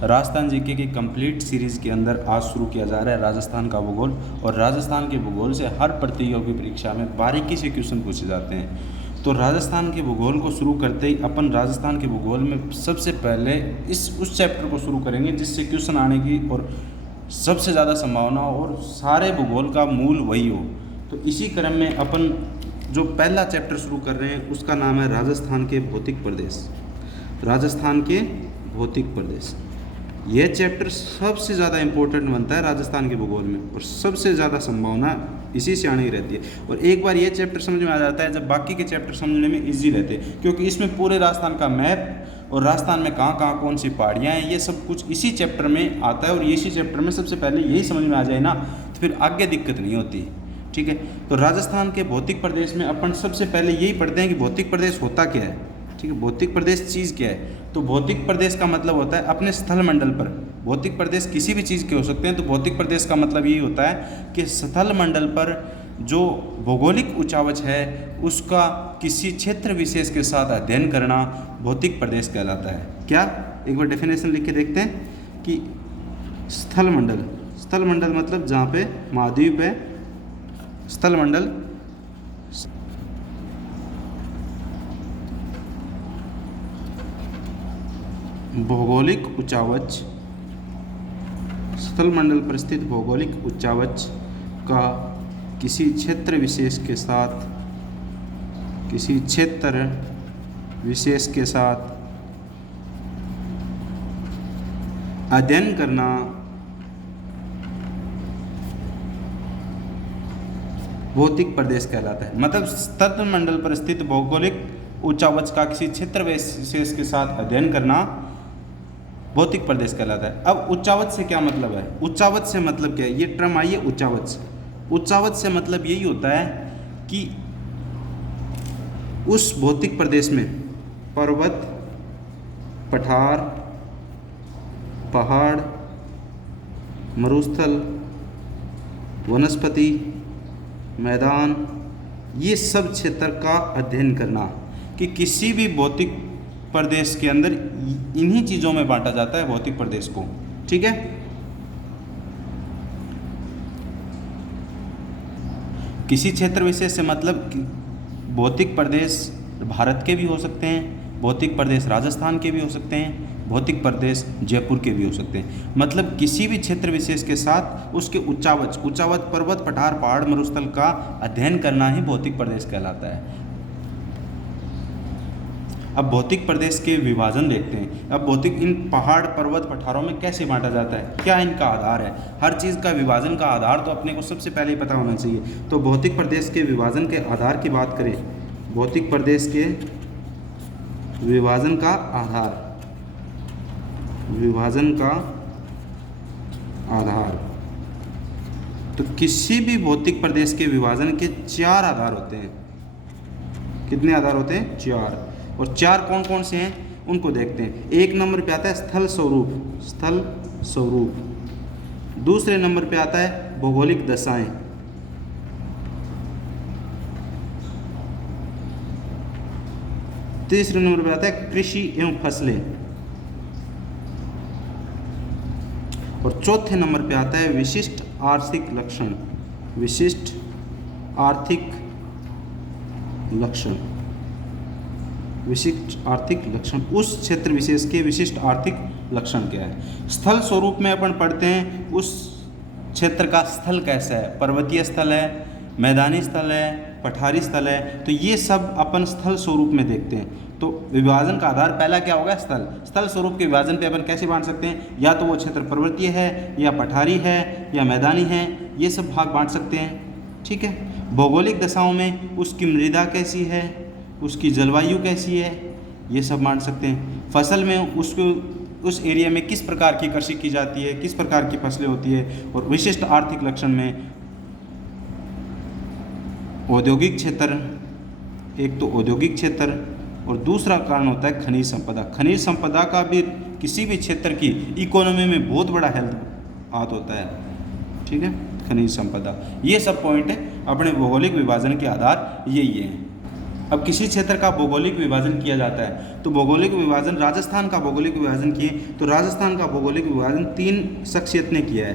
Rajasthan GK की complete series के अंदर आज शुरू किया जा रहा है राजस्थान का भूगोल। और राजस्थान के भूगोल से हर प्रतियोगी परीक्षा में बारीकी से क्वेश्चन पूछे जाते हैं। तो राजस्थान के भूगोल को शुरू करते ही अपन राजस्थान के भूगोल में सबसे पहले उस चैप्टर को शुरू करेंगे जिससे क्वेश्चन आने की और सबसे ज़्यादा संभावना हो और सारे भूगोल का मूल वही हो। तो इसी क्रम में अपन जो पहला चैप्टर शुरू कर रहे हैं उसका नाम है राजस्थान के भौतिक प्रदेश। राजस्थान के भौतिक प्रदेश, यह चैप्टर सबसे ज़्यादा इम्पोर्टेंट बनता है राजस्थान के भूगोल में और सबसे ज़्यादा संभावना इसी से आने की रहती है। और एक बार ये चैप्टर समझ में आ जाता है जब बाकी के चैप्टर समझने में इजी रहते हैं, क्योंकि इसमें पूरे राजस्थान का मैप और राजस्थान में कहाँ कहाँ कौन सी पहाड़ियाँ हैं ये सब कुछ इसी चैप्टर में आता है। और इसी चैप्टर में सबसे पहले यही समझ में आ जाए ना तो फिर आगे दिक्कत नहीं होती। ठीक है, तो राजस्थान के भौतिक प्रदेश में अपन सबसे पहले यही पढ़ते हैं कि भौतिक प्रदेश होता क्या है। ठीक है, भौतिक प्रदेश चीज़ क्या है। तो भौतिक प्रदेश का मतलब होता है अपने स्थल मंडल पर, भौतिक प्रदेश किसी भी चीज़ के हो सकते हैं। तो भौतिक प्रदेश का मतलब यही होता है कि स्थल मंडल पर जो भौगोलिक उचावच है उसका किसी क्षेत्र विशेष के साथ अध्ययन करना भौतिक प्रदेश कहलाता है। क्या, एक बार डेफिनेशन लिख के देखते हैं कि स्थल मंडल, स्थल मंडल मतलब जहाँ पे महाद्वीप है, स्थल मंडल भौगोलिक उचावच, स्थल मंडल पर स्थित भौगोलिक उचावच का किसी क्षेत्र विशेष के साथ, किसी क्षेत्र विशेष के साथ अध्ययन करना भौतिक प्रदेश कहलाता है। मतलब स्थल मंडल पर स्थित भौगोलिक उचावच का किसी क्षेत्र विशेष के साथ अध्ययन करना भौतिक प्रदेश कहलाता है। अब उचावच से क्या मतलब है, उचावच से मतलब क्या है, ये टर्म आई है उचावच से। उचावच से मतलब यही होता है कि उस भौतिक प्रदेश में पर्वत, पठार, पहाड़, मरुस्थल, वनस्पति, मैदान, ये सब क्षेत्र का अध्ययन करना। कि किसी भी भौतिक प्रदेश के अंदर इन्हीं चीज़ों में बांटा जाता है भौतिक प्रदेश को। ठीक है, किसी क्षेत्र विशेष से मतलब भौतिक प्रदेश भारत के भी हो सकते हैं, भौतिक प्रदेश राजस्थान के भी हो सकते हैं, भौतिक प्रदेश जयपुर के भी हो सकते हैं। मतलब किसी भी क्षेत्र विशेष के साथ उसके उचावच, उचावच पर्वत, पठार, पहाड़, मरुस्थल का अध्ययन करना ही भौतिक प्रदेश कहलाता है। अब भौतिक प्रदेश के विभाजन देखते हैं। अब भौतिक इन पहाड़, पर्वत, पठारों में कैसे बांटा जाता है, क्या इनका आधार है। हर चीज़ का विभाजन का आधार तो अपने को सबसे पहले ही पता होना चाहिए। तो भौतिक प्रदेश के विभाजन के आधार की बात करें, भौतिक प्रदेश के विभाजन का आधार, विभाजन का आधार, तो किसी भी भौतिक प्रदेश के विभाजन के 4 आधार होते हैं। कितने आधार होते हैं? 4। और 4 कौन कौन से हैं उनको देखते हैं। 1 नंबर पे आता है स्थल स्वरूप, स्थल स्वरूप। दूसरे नंबर पे आता है भौगोलिक दशाएं। तीसरे नंबर पे आता है कृषि एवं फसलें। और चौथे नंबर पे आता है विशिष्ट आर्थिक लक्षण, विशिष्ट आर्थिक लक्षण, विशिष्ट आर्थिक लक्षण। उस क्षेत्र विशेष के विशिष्ट आर्थिक लक्षण क्या है। स्थल स्वरूप में अपन पढ़ते हैं उस क्षेत्र का स्थल कैसा है, पर्वतीय स्थल है, मैदानी स्थल है, पठारी स्थल है। तो ये सब अपन स्थल स्वरूप में देखते हैं। तो विभाजन का आधार पहला क्या होगा? स्थल। स्थल स्वरूप के विभाजन पे अपन कैसे बांट सकते हैं, या तो वो क्षेत्र पर्वतीय है या पठारी है या मैदानी है, ये सब भाग बांट सकते हैं। ठीक है, भौगोलिक दशाओं में उसकी मृदा कैसी है, उसकी जलवायु कैसी है, ये सब बांट सकते हैं। फसल में उसको उस एरिया में किस प्रकार की कृषि की जाती है, किस प्रकार की फसलें होती है। और विशिष्ट आर्थिक लक्षण में औद्योगिक क्षेत्र, एक तो औद्योगिक क्षेत्र और दूसरा कारण होता है खनिज संपदा। खनिज संपदा का भी किसी भी क्षेत्र की इकोनॉमी में बहुत बड़ा हाथ होता है। ठीक है, खनिज संपदा, ये सब पॉइंट है अपने भौगोलिक विभाजन के आधार यही है। अब किसी क्षेत्र का भौगोलिक विभाजन किया जाता है, तो भौगोलिक विभाजन राजस्थान का भौगोलिक विभाजन किए, तो राजस्थान का भौगोलिक विभाजन 3 शख्सियत ने किया है।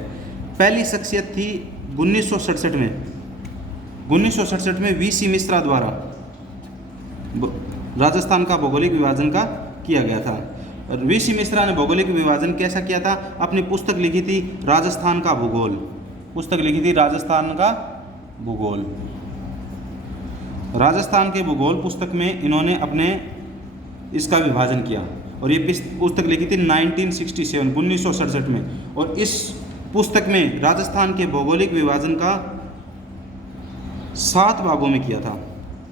पहली शख्सियत थी 1967 में, 1967 में वीसी मिश्रा द्वारा राजस्थान का भौगोलिक विभाजन का किया गया था। वीसी मिश्रा ने भौगोलिक विभाजन कैसा किया था? अपनी पुस्तक लिखी थी राजस्थान का भूगोल, पुस्तक लिखी थी राजस्थान का भूगोल। राजस्थान के भूगोल पुस्तक में इन्होंने अपने इसका विभाजन किया, और ये पुस्तक लिखी थी 1967 1967 में। और इस पुस्तक में राजस्थान के भौगोलिक विभाजन का 7 भागों में किया था।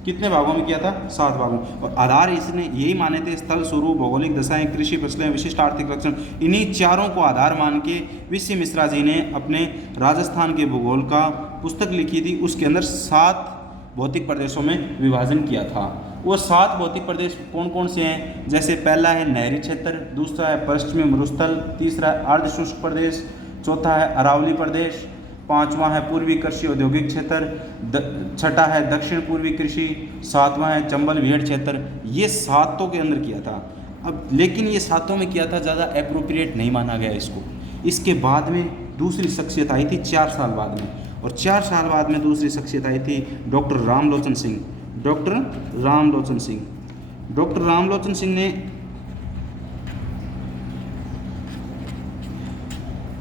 कितने भागों में किया था? 7 भागों। और आधार इसने यही माने थे, स्थल, स्वरूप, भौगोलिक दशाएं, कृषि फसलें, विशिष्ट आर्थिक लक्षण, इन्हीं चारों को आधार मान के वीसी मिश्रा जी ने अपने राजस्थान के भूगोल का पुस्तक लिखी थी। उसके अंदर 7 भौतिक प्रदेशों में विभाजन किया था। वो 7 भौतिक प्रदेश कौन कौन से हैं? जैसे पहला है नहरी क्षेत्र, दूसरा है पश्चिमी मरुस्थल, तीसरा है अर्ध शुष्क प्रदेश, चौथा है अरावली प्रदेश, 5वां है पूर्वी कृषि औद्योगिक क्षेत्र, छठा है दक्षिण पूर्वी कृषि, 7वां है चंबल विहड़ क्षेत्र। ये 7 के अंदर किया था। अब लेकिन ये 7 में किया था, ज़्यादा अप्रोप्रिएट नहीं माना गया इसको। इसके बाद में दूसरी शख्सियत आई थी 4 साल बाद में, और 4 साल बाद में दूसरी शख्सियत आई थी doctor Ramlochan Singh. Doctor Ramlochan Singh, doctor Ramlochan Singh ने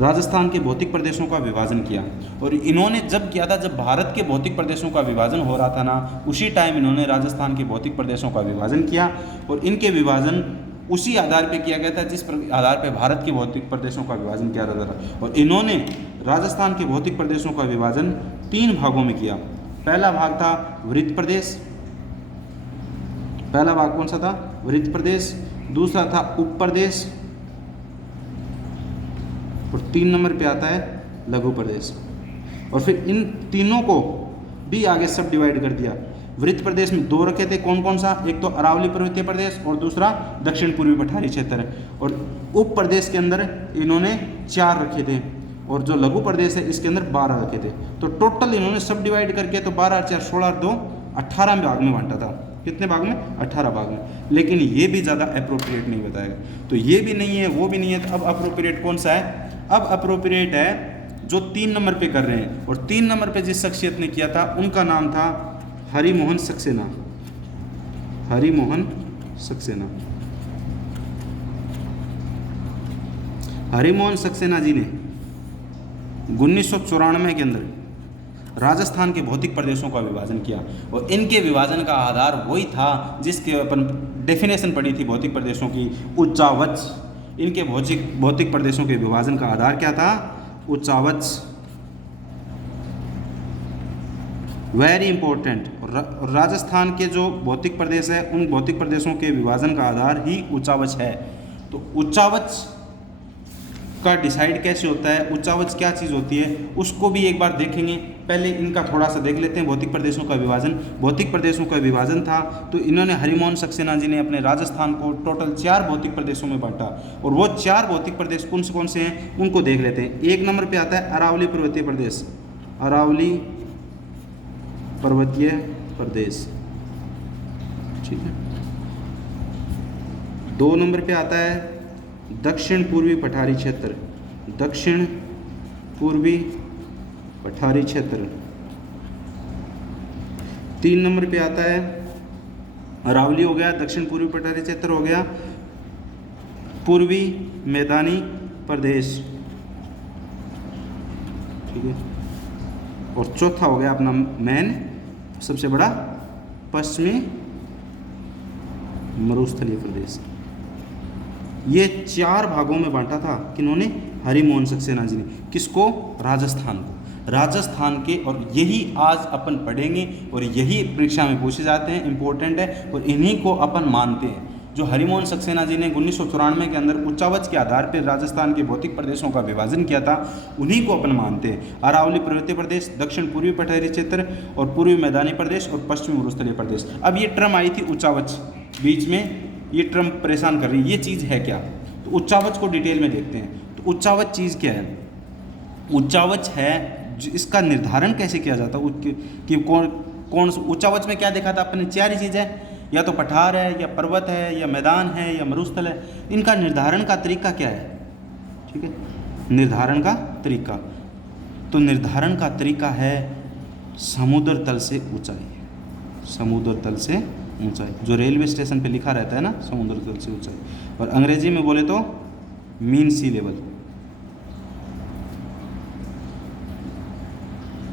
राजस्थान के भौतिक प्रदेशों का विभाजन किया। और इन्होंने जब किया था, जब भारत के भौतिक प्रदेशों का विभाजन हो रहा था ना, उसी टाइम इन्होंने राजस्थान के भौतिक प्रदेशों का विभाजन किया। और इनके विभाजन उसी आधार पे किया गया था जिस आधार पे भारत के भौतिक प्रदेशों का विभाजन किया जाता था। और इन्होंने राजस्थान के भौतिक प्रदेशों का विभाजन 3 भागों में किया। पहला भाग था वृत्त प्रदेश, पहला भाग कौन सा था? वृत्त प्रदेश। दूसरा था उप प्रदेश, और 3 नंबर पे आता है लघु प्रदेश। और फिर इन तीनों को भी आगे सब डिवाइड कर दिया। वृत्त प्रदेश में 2 रखे थे, कौन कौन सा? एक तो अरावली पर्वतीय प्रदेश और दूसरा दक्षिण पूर्वी पठारी क्षेत्र। और उप प्रदेश के अंदर इन्होंने 4 रखे थे, और जो लघु प्रदेश है इसके अंदर 12 रखे थे। तो टोटल इन्होंने सब डिवाइड करके तो 12 4 16 2 18 भाग में बांटा था। कितने भाग में? 18 भाग में। लेकिन ये भी ज़्यादा अप्रोप्रिएट नहीं बताएगा। तो ये भी नहीं है, वो भी नहीं है, तो अब अप्रोप्रिएट कौन सा है? अब अप्रोप्रिएट है जो 3 नंबर पे कर रहे हैं। और 3 नंबर पे जिस शख्सियत ने किया था उनका नाम था हरिमोहन सक्सेना। हरिमोहन सक्सेना। हरिमोहन सक्सेना जी ने 1994 के अंदर राजस्थान के भौतिक प्रदेशों का विभाजन किया। और इनके विभाजन का आधार वही था जिसके अपन डेफिनेशन पढ़ी थी भौतिक प्रदेशों की, उच्चावच। इनके भौतिक प्रदेशों के विभाजन का आधार क्या था? उच्चावच। Very important. राजस्थान के जो भौतिक प्रदेश है उन भौतिक प्रदेशों के विभाजन का आधार ही उच्चावच है। तो उच्चावच का डिसाइड कैसे होता है, उच्चावच क्या चीज़ होती है, उसको भी एक बार देखेंगे। पहले इनका थोड़ा सा देख लेते हैं भौतिक प्रदेशों का विभाजन। भौतिक प्रदेशों का विभाजन था तो इन्होंने हरिमोहन सक्सेना जी ने अपने राजस्थान को टोटल 4 भौतिक प्रदेशों में बांटा। और वो 4 भौतिक प्रदेश कौन से हैं उनको देख लेते हैं। 1 नंबर पे आता है अरावली पर्वतीय प्रदेश, अरावली पर्वतीय प्रदेश, ठीक है। 2 नंबर पे आता है दक्षिण पूर्वी पठारी क्षेत्र, दक्षिण पूर्वी पठारी क्षेत्र। 3 नंबर पे आता है अरावली हो गया, दक्षिण पूर्वी पठारी क्षेत्र हो गया, पूर्वी मैदानी प्रदेश, ठीक है। और चौथा हो गया अपना मेन सबसे बड़ा पश्चिमी मरुस्थलीय प्रदेश। ये 4 भागों में बांटा था किन्होंने? हरिमोहन सक्सेना जी ने। किसको? राजस्थान को। राजस्थान के, और यही आज अपन पढ़ेंगे और यही परीक्षा में पूछे जाते हैं, इंपॉर्टेंट है, और इन्हीं को अपन मानते हैं। जो हरिमोहन सक्सेना जी ने 1994 के अंदर उच्चावच के आधार पर राजस्थान के भौतिक प्रदेशों का विभाजन किया था, उन्हीं को अपन मानते हैं। अरावली पर्वतीय प्रदेश, दक्षिण पूर्वी पठारी क्षेत्र, और पूर्वी मैदानी प्रदेश, और पश्चिमी मरुस्थलीय प्रदेश। अब ये टर्म आई थी उच्चावच, बीच में ये टर्म परेशान कर रही है, ये चीज़ है क्या? तो उच्चावच को डिटेल में देखते हैं। तो उच्चावच चीज़ क्या है? उच्चावच है इसका निर्धारण कैसे किया जाता है कि कौन कौन सा ऊंचावच में क्या देखा था अपने? चार ही चीज़ें, या तो पठार है, या पर्वत है, या मैदान है, या मरुस्थल है। इनका निर्धारण का तरीका क्या है? ठीक है, निर्धारण का तरीका, तो निर्धारण का तरीका है समुद्र तल से ऊंचाई, समुद्र तल से ऊंचाई, जो रेलवे स्टेशन पे लिखा रहता है ना, समुद्र तल से ऊंचाई, और अंग्रेजी में बोले तो मीन सी लेवल।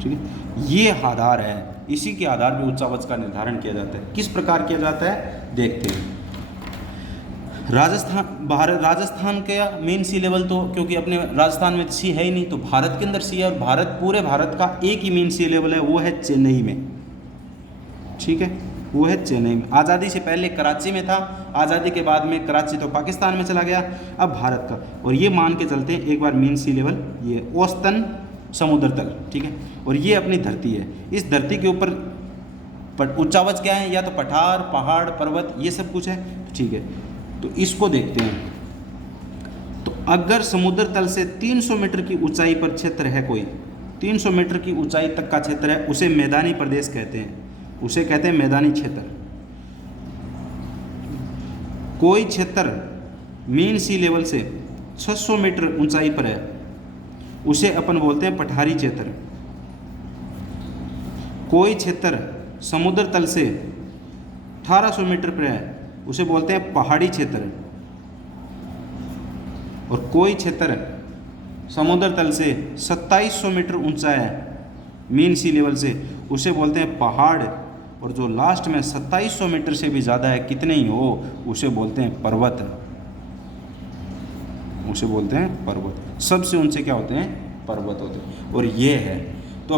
ठीक है, ये आधार है, इसी के आधार पर ऊंचावच का निर्धारण किया जाता है। किस प्रकार किया जाता है देखते हैं। राजस्थान के मेन सी लेवल, तो क्योंकि अपने राजस्थान में सी है ही नहीं, तो भारत के अंदर सी है, और पूरे भारत का एक ही मेन सी लेवल है, वो है चेन्नई में। ठीक है, वो है चेन्नई में। आज़ादी से पहले कराची में था, आज़ादी के बाद में कराची तो पाकिस्तान में चला गया, अब भारत का। और ये मान के चलते हैं एक बार मेन सी लेवल, ये औसतन समुद्र तल। ठीक है, और ये अपनी धरती है, इस धरती के ऊपर ऊंचावच क्या है? या तो पठार, पहाड़, पर्वत, ये सब कुछ है। ठीक है, तो इसको देखते हैं। तो अगर समुद्र तल से 300 मीटर की ऊंचाई पर क्षेत्र है, कोई 300 मीटर की ऊंचाई तक का क्षेत्र है, उसे मैदानी प्रदेश कहते हैं, उसे कहते हैं मैदानी क्षेत्र। कोई क्षेत्र मीन सी लेवल से 600 मीटर ऊंचाई पर है, उसे अपन बोलते हैं पठारी क्षेत्र। कोई क्षेत्र समुद्र तल से 1800 मीटर पर है, उसे बोलते हैं पहाड़ी क्षेत्र। और कोई क्षेत्र समुद्र तल से 2700 मीटर ऊंचा है मीन सी लेवल से, उसे बोलते हैं पहाड़। और जो लास्ट में 2700 मीटर से भी ज़्यादा है, कितने ही हो, उसे बोलते हैं पर्वत, उसे बोलते हैं पर्वत। सबसे ऊंचे क्या होते हैं? पर्वत होते हैं। और ये है, तो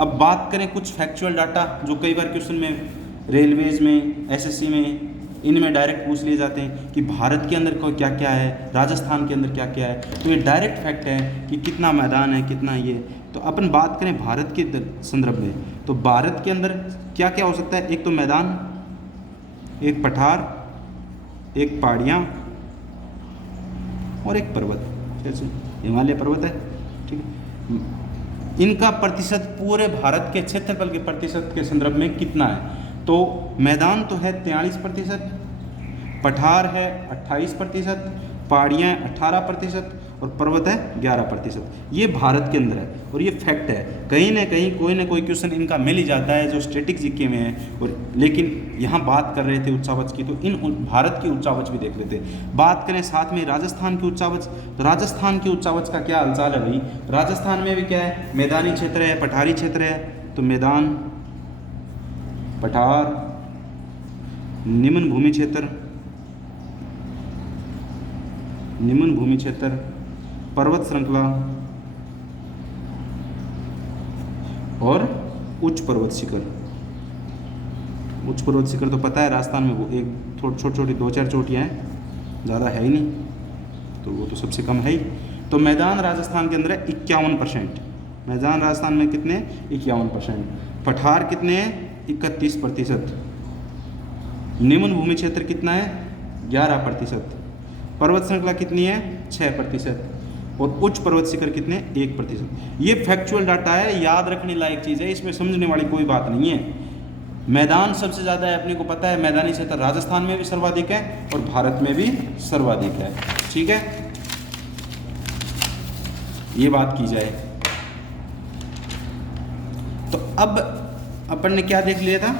अब बात करें कुछ फैक्चुअल डाटा जो कई बार क्वेश्चन में, रेलवेज में, एसएससी में, इनमें डायरेक्ट पूछ लिए जाते हैं कि भारत के अंदर क्या क्या है, राजस्थान के अंदर क्या क्या है। तो ये डायरेक्ट फैक्ट है कि कितना मैदान है, कितना ये। तो अपन बात करें भारत के संदर्भ में, तो भारत के अंदर क्या क्या हो सकता है? एक तो मैदान, एक पठार, एक पहाड़ियाँ, और एक पर्वत, जैसे हिमालय पर्वत है। ठीक है, इनका प्रतिशत पूरे भारत के क्षेत्रफल के प्रतिशत के संदर्भ में कितना है? तो मैदान तो है 43%, पठार है 28%, पहाड़ियाँ 18%, और पर्वत है 11%। ये भारत के अंदर है, और ये फैक्ट है। कहीं ना कहीं कोई ना कोई क्वेश्चन इनका मिल ही जाता है जो स्टैटिक जीके में है। और लेकिन यहाँ बात कर रहे थे ऊंचावच की, तो इन भारत की ऊंचावच भी देख लेते हैं। बात करें साथ में राजस्थान की ऊंचावच, तो राजस्थान की ऊंचावच का क्या हालचाल है भाई? राजस्थान में भी क्या है? मैदानी क्षेत्र है, पठारी क्षेत्र है। तो मैदान, पठार, निम्न भूमि क्षेत्र, निम्न भूमि क्षेत्र, पर्वत श्रृंखला, और उच्च पर्वत शिखर। उच्च पर्वत शिखर तो पता है राजस्थान में वो एक छोटी छोटी 2-4 चोटियाँ हैं, ज़्यादा है ही नहीं, तो वो तो सबसे कम है ही। तो मैदान राजस्थान के अंदर है 51%। मैदान राजस्थान में कितने? 51%। पठार कितने हैं? 31%। निम्न भूमि क्षेत्र कितना है? 11%। पर्वत श्रृंखला कितनी है? 6%। और उच्च पर्वत शिखर कितने? 1%। ये फैक्चुअल डाटा है, याद रखने लायक चीज़ है, इसमें समझने वाली कोई बात नहीं है। मैदान सबसे ज़्यादा है, अपने को पता है। मैदानी क्षेत्र राजस्थान में भी सर्वाधिक है और भारत में भी सर्वाधिक है। ठीक है, ये बात की जाए। तो अब अपन ने क्या देख लिया था?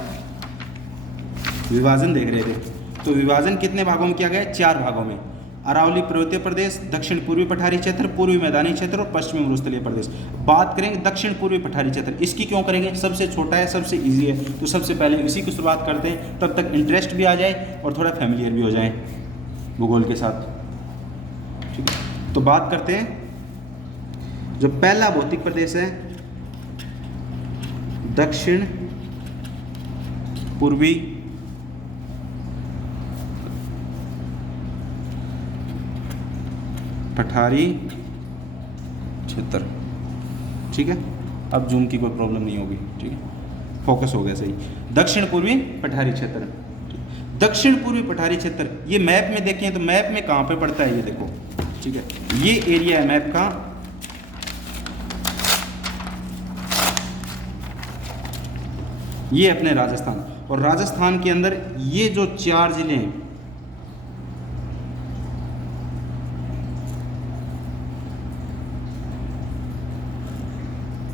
विभाजन देख रहे थे। तो विभाजन कितने भागों में किया गया? 4 भागों में। अरावली पर्वतीय प्रदेश, दक्षिण पूर्वी पठारी क्षेत्र, पूर्वी मैदानी क्षेत्र और पश्चिमी मरुस्थलीय प्रदेश। बात करेंगे दक्षिण पूर्वी पठारी क्षेत्र, इसकी क्यों करेंगे? सबसे छोटा है, सबसे इजी है, तो सबसे पहले इसी की शुरुआत करते हैं, तब तक इंटरेस्ट भी आ जाए और थोड़ा फैमिलियर भी हो जाए भूगोल के साथ। ठीक है, तो बात करते हैं। जो पहला भौतिक प्रदेश है दक्षिण पूर्वी पठारी क्षेत्र। ठीक है, अब जूम की कोई प्रॉब्लम नहीं होगी। ठीक है, फोकस हो गया सही। दक्षिण पूर्वी पठारी क्षेत्र, दक्षिण पूर्वी पठारी क्षेत्र, ये मैप में देखें तो मैप में कहाँ पे पड़ता है? ये देखो। ठीक है, ये एरिया है मैप का, ये अपने राजस्थान, और राजस्थान के अंदर ये जो 4 जिले हैं,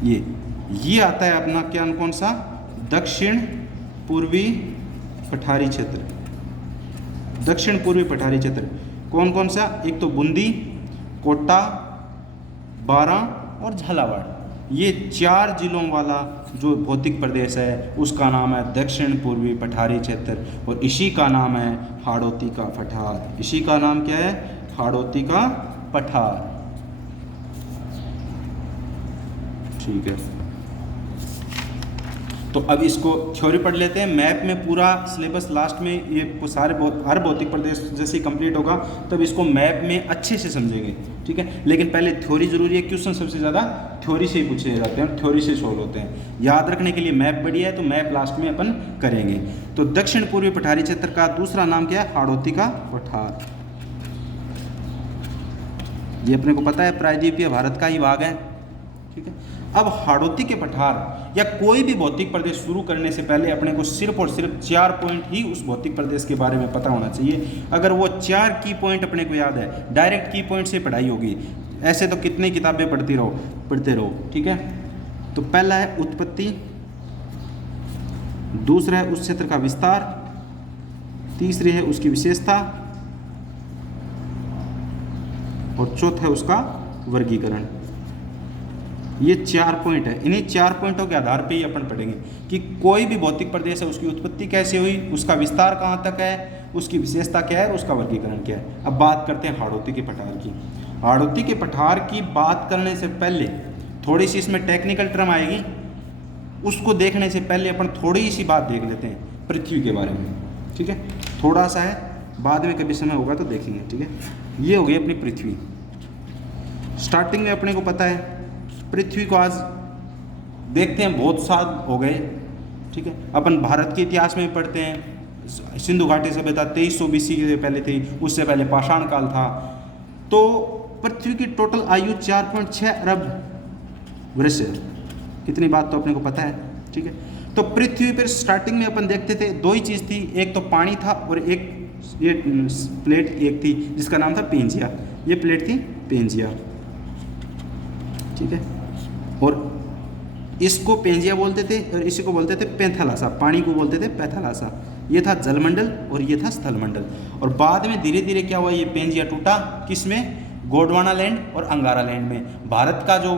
ये आता है अपना क्या, कौन सा, दक्षिण पूर्वी पठारी क्षेत्र। दक्षिण पूर्वी पठारी क्षेत्र कौन कौन सा, एक तो बूंदी, कोटा, बारां और झालावाड़। ये 4 जिलों वाला जो भौतिक प्रदेश है उसका नाम है दक्षिण पूर्वी पठारी क्षेत्र, और इसी का नाम है हाड़ौती का पठार। इसी का नाम क्या है, हाड़ौती का पठार। ठीक है, तो अब इसको थ्योरी पढ़ लेते हैं। मैप में पूरा सिलेबस लास्ट में ये सारे हर भौतिक प्रदेश जैसे ही कंप्लीट होगा तब इसको मैप में अच्छे से समझेंगे, ठीक है। लेकिन पहले थ्योरी जरूरी है, क्वेश्चन सबसे ज़्यादा थ्योरी से ही पूछे जाते हैं, थ्योरी से सोल्व होते हैं। याद रखने के लिए मैप बढ़िया है, तो मैप लास्ट में अपन करेंगे। तो दक्षिण पूर्वी पठारी क्षेत्र का दूसरा नाम क्या है, हाड़ौती का पठार। ये अपने को पता है प्रायद्वीपीय भारत का ही भाग है, ठीक है। अब हाड़ौती के पठार या कोई भी भौतिक प्रदेश शुरू करने से पहले अपने को सिर्फ और सिर्फ 4 पॉइंट ही उस भौतिक प्रदेश के बारे में पता होना चाहिए। अगर वो 4 की पॉइंट अपने को याद है, डायरेक्ट की पॉइंट से पढ़ाई होगी, ऐसे तो कितनी किताबें पढ़ते रहो, ठीक है। तो पहला है उत्पत्ति, दूसरा है उस क्षेत्र का विस्तार, तीसरी है उसकी विशेषता, और चौथा है उसका वर्गीकरण। ये 4 पॉइंट है। इन्हीं 4 पॉइंटों के आधार पे ही अपन पढ़ेंगे कि कोई भी भौतिक प्रदेश है उसकी उत्पत्ति कैसे हुई, उसका विस्तार कहाँ तक है, उसकी विशेषता क्या है, उसका वर्गीकरण क्या है। अब बात करते हैं हाड़ौती के पठार की। हाड़ौती के पठार की बात करने से पहले थोड़ी सी इसमें टेक्निकल टर्म आएगी, उसको देखने से पहले अपन थोड़ी सी बात देख लेते हैं पृथ्वी के बारे में, ठीक है। थोड़ा सा है, बाद में कभी समय होगा तो देखेंगे, ठीक है। ये हो गई अपनी पृथ्वी। स्टार्टिंग में अपने को पता है पृथ्वी को आज देखते हैं बहुत साल हो गए, ठीक है। अपन भारत के इतिहास में पढ़ते हैं सिंधु घाटी सभ्यता 2300 BC से पहले थी, उससे पहले पाषाण काल था। तो पृथ्वी की टोटल आयु 4.6 अरब वर्ष है। कितनी बात तो अपने को पता है, ठीक है। तो पृथ्वी पर स्टार्टिंग में अपन देखते थे 2 ही चीज़ थी, एक तो पानी था और एक ये प्लेट एक थी जिसका नाम था पेंजिया। ये प्लेट थी पेंजिया, ठीक है। और इसको पेंजिया बोलते थे और इसी को बोलते थे पैंथालासा, पानी को बोलते थे पैंथालासा। ये था जलमंडल और ये था स्थलमंडल। और बाद में धीरे धीरे क्या हुआ, ये पेंजिया टूटा, किसमें, गोंडवाना लैंड और अंगारा लैंड में। भारत का जो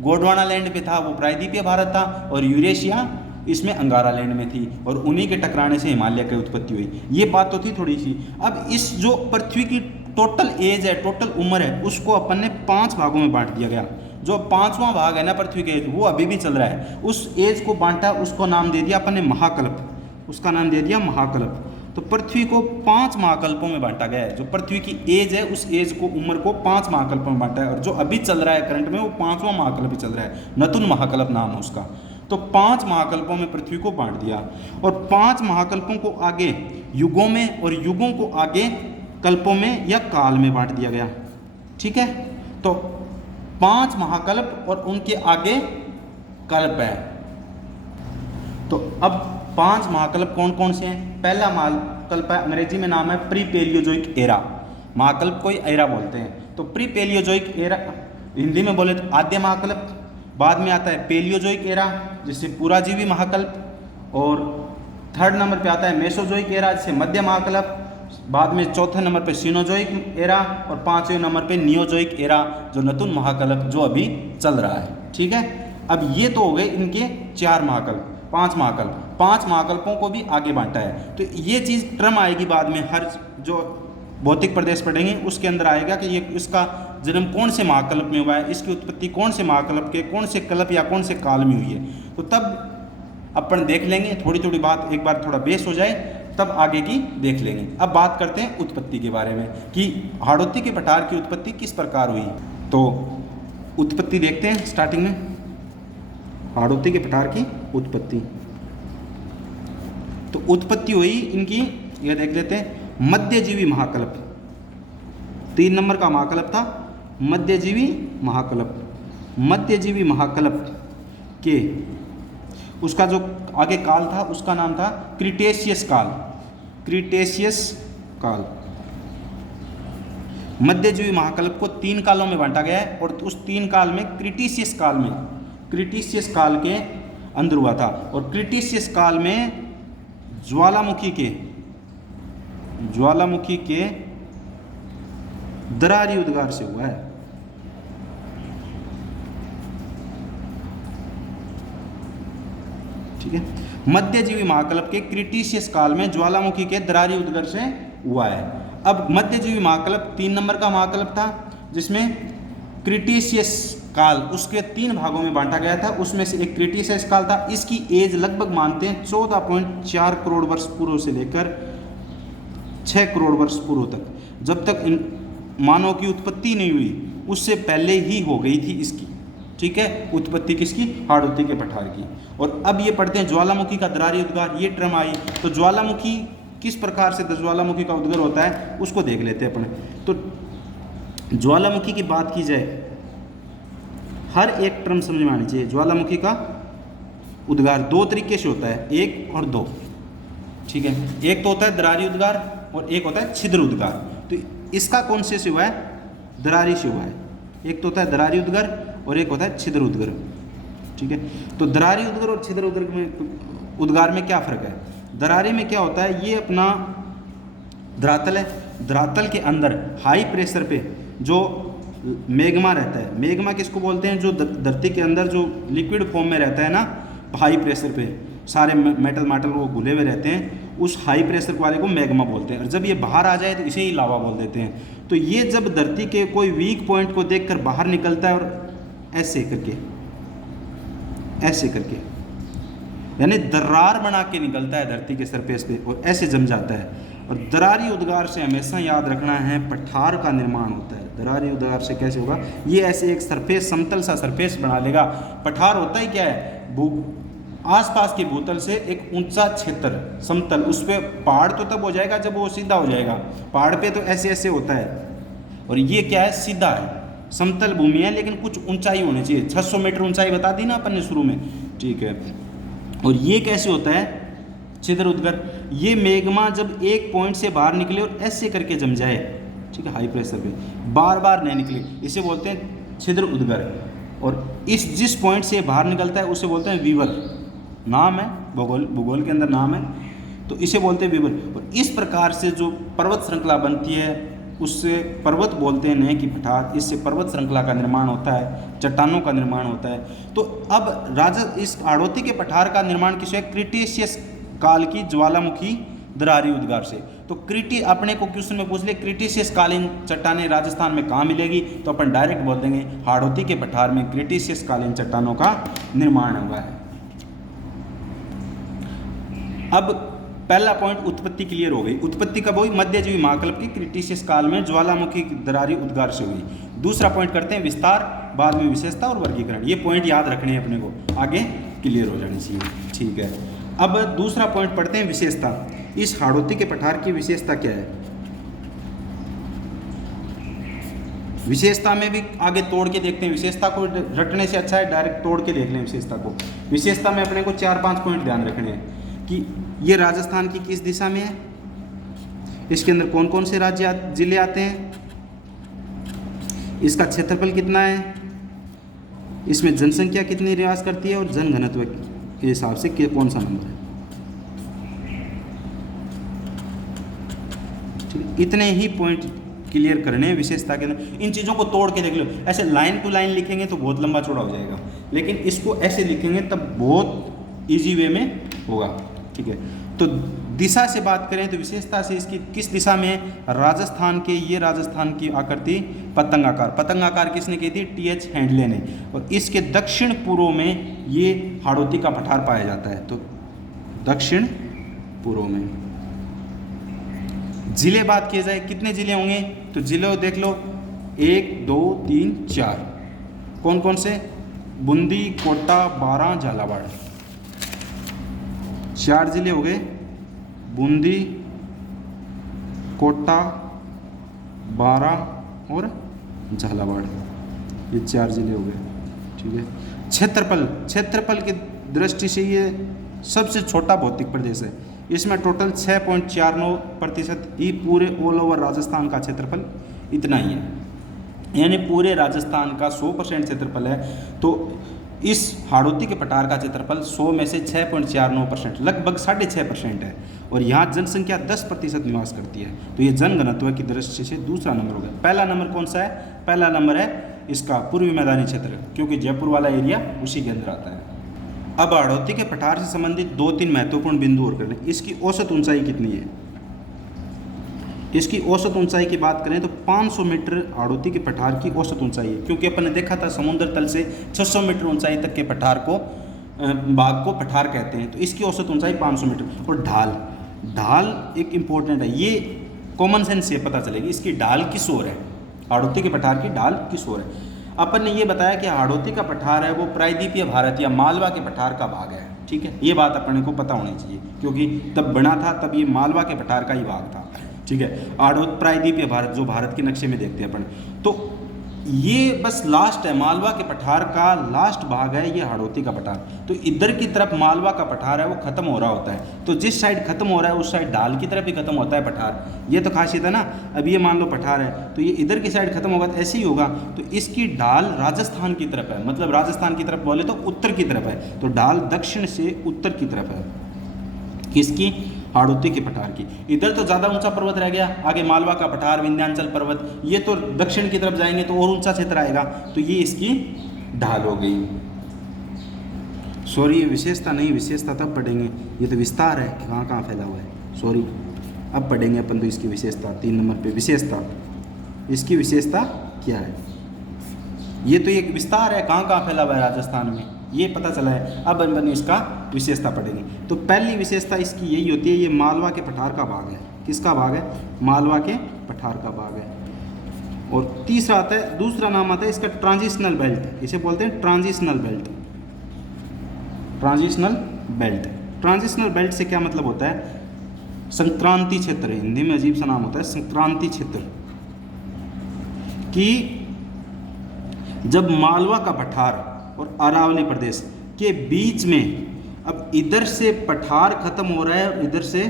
गोंडवाना लैंड पे था वो प्रायद्वीपीय भारत था और यूरेशिया इसमें अंगारा लैंड में थी, और उन्हीं के टकराने से हिमालय की उत्पत्ति हुई। ये बात तो थी थोड़ी सी। अब इस जो पृथ्वी की टोटल एज है, टोटल उम्र है, उसको अपन ने 5 भागों में बांट दिया गया। जो 5वां भाग है ना पृथ्वी के एज, वो अभी भी चल रहा है। उस एज को बांटा, उसको नाम दे दिया अपन ने महाकल्प, उसका नाम दे दिया महाकल्प। तो पृथ्वी को 5 महाकल्पों में बांटा गया है। जो पृथ्वी की एज है उस एज को, उम्र को 5 महाकल्पों में बांटा है, और जो अभी चल रहा है करंट में वो 5वां महाकल्प ही चल रहा है, नतुन महाकल्प नाम है उसका। तो 5 महाकल्पों में पृथ्वी को बांट दिया, और 5 महाकल्पों को आगे युगों में और युगों को आगे कल्पों में या काल में बांट दिया गया, ठीक है। तो 5 महाकल्प और उनके आगे कल्प है। तो अब 5 महाकल्प कौन कौन से हैं। पहला महाकल्प है, अंग्रेजी में नाम है प्री पैलियोजोइक एरा। महाकल्प को ही एरा बोलते हैं। तो प्री पैलियोजोइक एरा हिंदी में बोले तो आद्य महाकल्प। बाद में आता है पैलियोजोइक एरा जिससे पूराजीवी महाकल्प, और 3rd नंबर पे आता है मेसोजोइक एरा जिससे मध्य महाकल्प। बाद में 4थे नंबर पे सीनोजोइक एरा, और 5वें नंबर पे नियोजोइक एरा जो नतुन महाकल्प जो अभी चल रहा है, ठीक है। अब ये तो हो गए इनके 4 महाकल्प, 5 महाकल्प। 5 महाकल्पों को भी आगे बांटा है। तो ये चीज़ टर्म आएगी बाद में, हर जो भौतिक प्रदेश पढ़ेंगे उसके अंदर आएगा कि ये इसका जन्म कौन से महाकल्प में हुआ है, इसकी उत्पत्ति कौन से महाकल्प के, कौन से कल्प या कौन से काल में हुई है। तो तब अपन देख लेंगे, थोड़ी थोड़ी बात एक बार थोड़ा बेस हो जाए तब आगे की देख लेंगे। अब बात करते हैं उत्पत्ति के बारे में कि हाड़ौती के पठार की उत्पत्ति किस प्रकार हुई। तो उत्पत्ति देखते हैं स्टार्टिंग में, हाड़ौती के पठार की उत्पत्ति। तो उत्पत्ति हुई इनकी, यह देख लेते हैं, मध्यजीवी महाकल्प। 3 नंबर का महाकल्प था मध्यजीवी महाकल्प। मध्यजीवी महाकल्प के उसका जो आगे काल था उसका नाम था क्रिटेशियस काल। क्रिटेशियस काल। मध्यजीवी महाकल्प को 3 कालों में बांटा गया है और उस 3 काल में क्रिटेशियस काल के अंदर हुआ था। और क्रिटेशियस काल में ज्वालामुखी के दरारी उद्गार से हुआ है। ठीक है, मध्यजीवी महाकल्प के क्रिटेशियस काल में ज्वालामुखी के दरारी उद्गार से हुआ है। अब मध्यजीवी महाकल्प 3 नंबर का महाकल्प था जिसमें क्रिटेशियस काल उसके 3 भागों में बांटा गया था। उसमें से एक क्रिटेशियस काल था। इसकी एज लगभग मानते हैं 14.4 करोड़ वर्ष पूर्व से लेकर 6 करोड़ वर्ष पूर्व तक, जब तक मानव की उत्पत्ति नहीं हुई उससे पहले ही हो गई थी इसकी। ठीक है, उत्पत्ति किसकी? हाड़ौती के पठार की। और अब ये पढ़ते हैं ज्वालामुखी का दरारी उद्गार, ये टर्म आई तो ज्वालामुखी किस प्रकार से ज्वालामुखी का उद्गार होता है उसको देख लेते हैं अपन। तो ज्वालामुखी की बात की जाए, हर एक टर्म समझ में आनी चाहिए। ज्वालामुखी का उद्गार 2 तरीके से होता है, 1 और 2। ठीक है, एक तो होता है दरारी उद्गार और एक होता है छिद्र उद्गार। तो इसका कौन से हुआ है? दरारी से हुआ है। एक तो होता है दरारी उद्गार और एक होता है छिद्र उद्गार। ठीक है, तो दरारी उद्गार और छिद्र उद्गार में क्या फ़र्क है? दरारी में क्या होता है, ये अपना धरातल है, धरातल के अंदर हाई प्रेशर पे जो मैग्मा रहता है, मैग्मा किसको बोलते हैं? जो धरती के अंदर जो लिक्विड फॉर्म में रहता है ना, हाई प्रेशर पे सारे मेटल वो घुले हुए रहते हैं, उस हाई प्रेशर वाले को मैग्मा बोलते हैं। और जब ये बाहर आ जाए तो इसे ही लावा बोल देते हैं। तो ये जब धरती के कोई वीक पॉइंट को देखकर बाहर निकलता है और ऐसे करके यानी दरार बना के निकलता है धरती के सरफेस पे और ऐसे जम जाता है। और दरारी उद्गार से हमेशा याद रखना है पठार का निर्माण होता है। दरारी उद्गार से कैसे होगा? ये ऐसे एक सरफेस, समतल सा सरफेस बना लेगा। पठार होता ही क्या है? आसपास के भूतल से एक ऊंचा क्षेत्र समतल, उस पर पहाड़ तो तब हो जाएगा जब वो सीधा हो जाएगा। पहाड़ पे तो ऐसे ऐसे होता है और ये क्या है? सीधा है, समतल भूमि है, लेकिन कुछ ऊंचाई होनी चाहिए। 600 मीटर ऊंचाई बता दी ना अपन ने शुरू में। ठीक है, और ये कैसे होता है? छिद्र उद्गार। ये मैग्मा जब एक पॉइंट से बाहर निकले और ऐसे करके जम जाए, ठीक है, हाई प्रेशर पे बार बार नहीं निकले, इसे बोलते हैं छिद्र उद्गार। और इस जिस पॉइंट से बाहर निकलता है उसे बोलते हैं विवल। नाम है, भूगोल के अंदर नाम है, तो इसे बोलते हैं विवल। और इस प्रकार से जो पर्वत श्रृंखला बनती है उससे पर्वत बोलते हैं, नहीं कि पठार। इससे पर्वत श्रृंखला का निर्माण होता है, चट्टानों का निर्माण होता है। तो अब इस हाड़ौती के पठार का निर्माण किस है? क्रिटेशियस काल की ज्वालामुखी दरारी उद्गार से। तो अपने को क्वेश्चन में पूछ ले क्रिटेशियस कालीन चट्टानें राजस्थान में कहाँ मिलेगी, तो अपन डायरेक्ट बोल देंगे हाड़ौती के पठार में क्रिटेशियस कालीन चट्टानों का निर्माण हुआ है। अब पहला पॉइंट उत्पत्ति क्लियर हो गई। उत्पत्ति कब हुई? मध्यजीवी महाकल्प के क्रिटेशियस काल में ज्वालामुखी दरारी उद्गार से हुई। दूसरा पॉइंट करते हैं विस्तार, बाद में विशेषता और वर्गीकरण। ये पॉइंट याद रखने हैं अपने को, आगे क्लियर हो जानी चाहिए। ठीक है, अब दूसरा पॉइंट पढ़ते हैं विशेषता। इस हाड़ौती के पठार की विशेषता क्या है? विशेषता में भी आगे तोड़ के देखते हैं। विशेषता को रटने से अच्छा है डायरेक्ट तोड़ के देख लें विशेषता को। विशेषता में अपने को 4-5 पॉइंट ध्यान रखने हैं कि ये राजस्थान की किस दिशा में है, इसके अंदर कौन कौन से जिले आते हैं, इसका क्षेत्रफल कितना है, इसमें जनसंख्या कितनी निवास करती है और जनघनत्व के हिसाब से कौन सा नंबर है। ठीक, इतने ही पॉइंट क्लियर करने हैं विशेषता के अंदर। इन चीज़ों को तोड़ के देख लो। ऐसे लाइन टू लाइन लिखेंगे तो बहुत लंबा चौड़ा हो जाएगा, लेकिन इसको ऐसे लिखेंगे तब बहुत इजी वे में होगा। ठीक है, तो दिशा से बात करें तो विशेषता से इसकी किस दिशा में है? राजस्थान के, ये राजस्थान की आकृति पतंगाकार किसने की थी? टी.एच. हैंडले ने। और इसके दक्षिण पूर्व में ये हाड़ौती का पठार पाया जाता है। तो दक्षिण पूर्व में जिले बात किए जाए, कितने जिले होंगे? तो जिले देख लो, 1 2 3 4। कौन कौन से? बूंदी, कोटा, बारां, झालावाड़। 4 जिले हो गए, बूंदी, कोटा, बारां और झालावाड़, ये 4 जिले हो गए। ठीक है, क्षेत्रफल की दृष्टि से ये सबसे छोटा भौतिक प्रदेश है। इसमें टोटल 6.49% ही पूरे ऑल ओवर राजस्थान का क्षेत्रफल इतना ही है, यानी पूरे राजस्थान का 100% क्षेत्रफल है। तो इस हाड़ौती के पठार का क्षेत्रफल 100 में से 6.49%, लगभग 6.5% है। और यहाँ जनसंख्या 10% निवास करती है। तो ये जनघनत्व की दृष्टि से दूसरा नंबर हो गया। पहला नंबर कौन सा है? पहला नंबर है इसका पूर्वी मैदानी क्षेत्र, क्योंकि जयपुर वाला एरिया उसी के अंदर आता है। अब हाड़ौती के पठार से संबंधित 2-3 महत्वपूर्ण बिंदु और कर लें। इसकी औसत ऊंचाई कितनी है? इसकी औसत ऊंचाई की बात करें तो 500 मीटर हाड़ौती के पठार की औसत ऊंचाई है, क्योंकि अपन ने देखा था समुद्र तल से 600 मीटर ऊंचाई तक के पठार को भाग को पठार कहते हैं। तो इसकी औसत ऊंचाई 500 मीटर। और ढाल एक इम्पोर्टेंट है, ये कॉमन सेंस से पता चलेगी इसकी ढाल किस ओर है, हाड़ौती के पठार की ढाल किस ओर है। अपन ने ये बताया कि हाड़ौती का पठार है वो प्रायद्वीपीय भारत या मालवा के पठार का भाग है। ठीक है, ये बात अपने को पता होनी चाहिए, क्योंकि तब बना था तब ये मालवा के पठार का ही भाग था। ठीक है, हाड़ौती प्रायद्वीपीय भारत जो भारत के नक्शे में देखते हैं अपन, तो ये बस लास्ट है, मालवा के पठार का लास्ट भाग है ये हाड़ौती का पठार। तो इधर की तरफ मालवा का पठार है वो खत्म हो रहा होता है, तो जिस साइड खत्म हो रहा है उस साइड ढाल की तरफ ही खत्म होता है पठार। ये तो खासियत है ना। अब ये मान लो पठार है तो ये इधर की साइड खत्म होगा तो ऐसे ही होगा। तो इसकी ढाल राजस्थान की तरफ है, मतलब राजस्थान की तरफ बोले तो उत्तर की तरफ है। तो ढाल दक्षिण से उत्तर की तरफ है किसकी? हाड़ौती के पठार की। इधर तो ज़्यादा ऊंचा पर्वत रह गया, आगे मालवा का पठार, विंध्याचल पर्वत, ये तो दक्षिण की तरफ जाएंगे तो और ऊंचा क्षेत्र आएगा। तो ये इसकी ढाल हो गई। सॉरी, ये विशेषता नहीं, विशेषता तब पढ़ेंगे, ये तो विस्तार है कि कहाँ कहाँ फैला हुआ है। सॉरी, अब पढ़ेंगे अपन तो इसकी विशेषता। 3 नंबर पे विशेषता, इसकी विशेषता क्या है? ये तो एक विस्तार है, कहाँ कहाँ फैला हुआ है राजस्थान में, ये पता चला है। अब अपन इसका विशेषता पढ़ेंगे। तो पहली विशेषता इसकी यही होती है, ये मालवा के पठार का भाग है। किसका भाग है? मालवा के पठार का भाग है। और तीसरा आता है, दूसरा नाम आता है इसका ट्रांजिशनल बेल्ट। इसे बोलते हैं transitional belt. Transitional belt, transitional belt से क्या मतलब होता है? संक्रांति क्षेत्र, हिंदी में अजीब सा नाम होता है संक्रांति क्षेत्र। कि जब मालवा का पठार और अरावली प्रदेश के बीच में, अब इधर से पठार खत्म हो रहा है और इधर से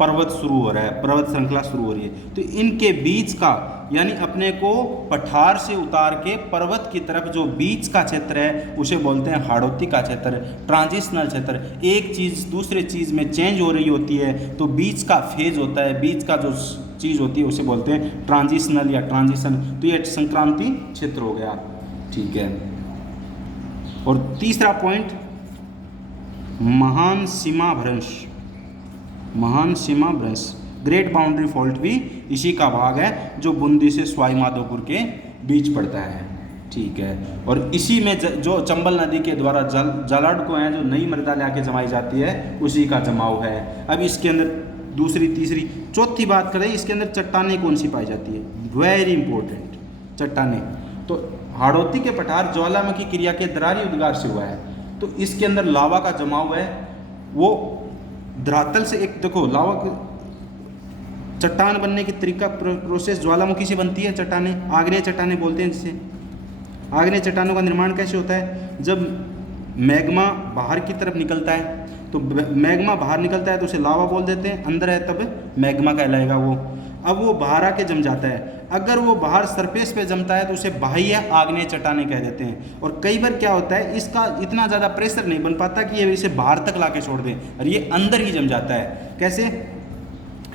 पर्वत शुरू हो रहा है, पर्वत श्रृंखला शुरू हो रही है, तो इनके बीच का, यानी अपने को पठार से उतार के पर्वत की तरफ जो बीच का क्षेत्र है उसे बोलते हैं हाड़ौती का क्षेत्र, ट्रांजिशनल क्षेत्र। एक चीज़ दूसरे चीज़ में चेंज हो रही होती है तो बीच का फेज होता है, बीच का जो चीज़ होती है उसे बोलते हैं ट्रांजिशनल या ट्रांजिशन। तो ये संक्रांति क्षेत्र हो गया। ठीक है, और तीसरा पॉइंट, महान सीमा भ्रंश। महान सीमा भ्रंश, ग्रेट बाउंड्री फॉल्ट भी इसी का भाग है, जो बूंदी से सवाई माधोपुर के बीच पड़ता है। ठीक है, और इसी में जो चंबल नदी के द्वारा जलाढ़ हैं, जो नई मृदा लाके जमाई जाती है, उसी का जमाव है। अब इसके अंदर दूसरी, तीसरी, चौथी बात करें, इसके अंदर चट्टानें कौन सी पाई जाती है? वेरी इंपॉर्टेंट, चट्टानें। तो हाड़ौती के पठार ज्वालामुखी क्रिया के दरारी उद्गार से हुआ है, तो इसके अंदर लावा का जमाव है। वो धरातल से, एक देखो लावा चट्टान बनने की तरीका प्रोसेस ज्वालामुखी से बनती है चट्टानें, आग्नेय चट्टानें बोलते हैं जिसे। आग्नेय चट्टानों का निर्माण कैसे होता है? जब मैग्मा बाहर की तरफ निकलता है, तो मैग्मा बाहर निकलता है तो उसे लावा बोल देते हैं, अंदर है तब मैग्मा कहलाएगा वो। अब वो बाहर आके जम जाता है, अगर वो बाहर सरफेस पे जमता है तो उसे बाह्य आग्नेय चट्टानें कह देते हैं। और कई बार क्या होता है, इसका इतना ज़्यादा प्रेशर नहीं बन पाता कि ये इसे बाहर तक लाके छोड़ दें, और ये अंदर ही जम जाता है। कैसे?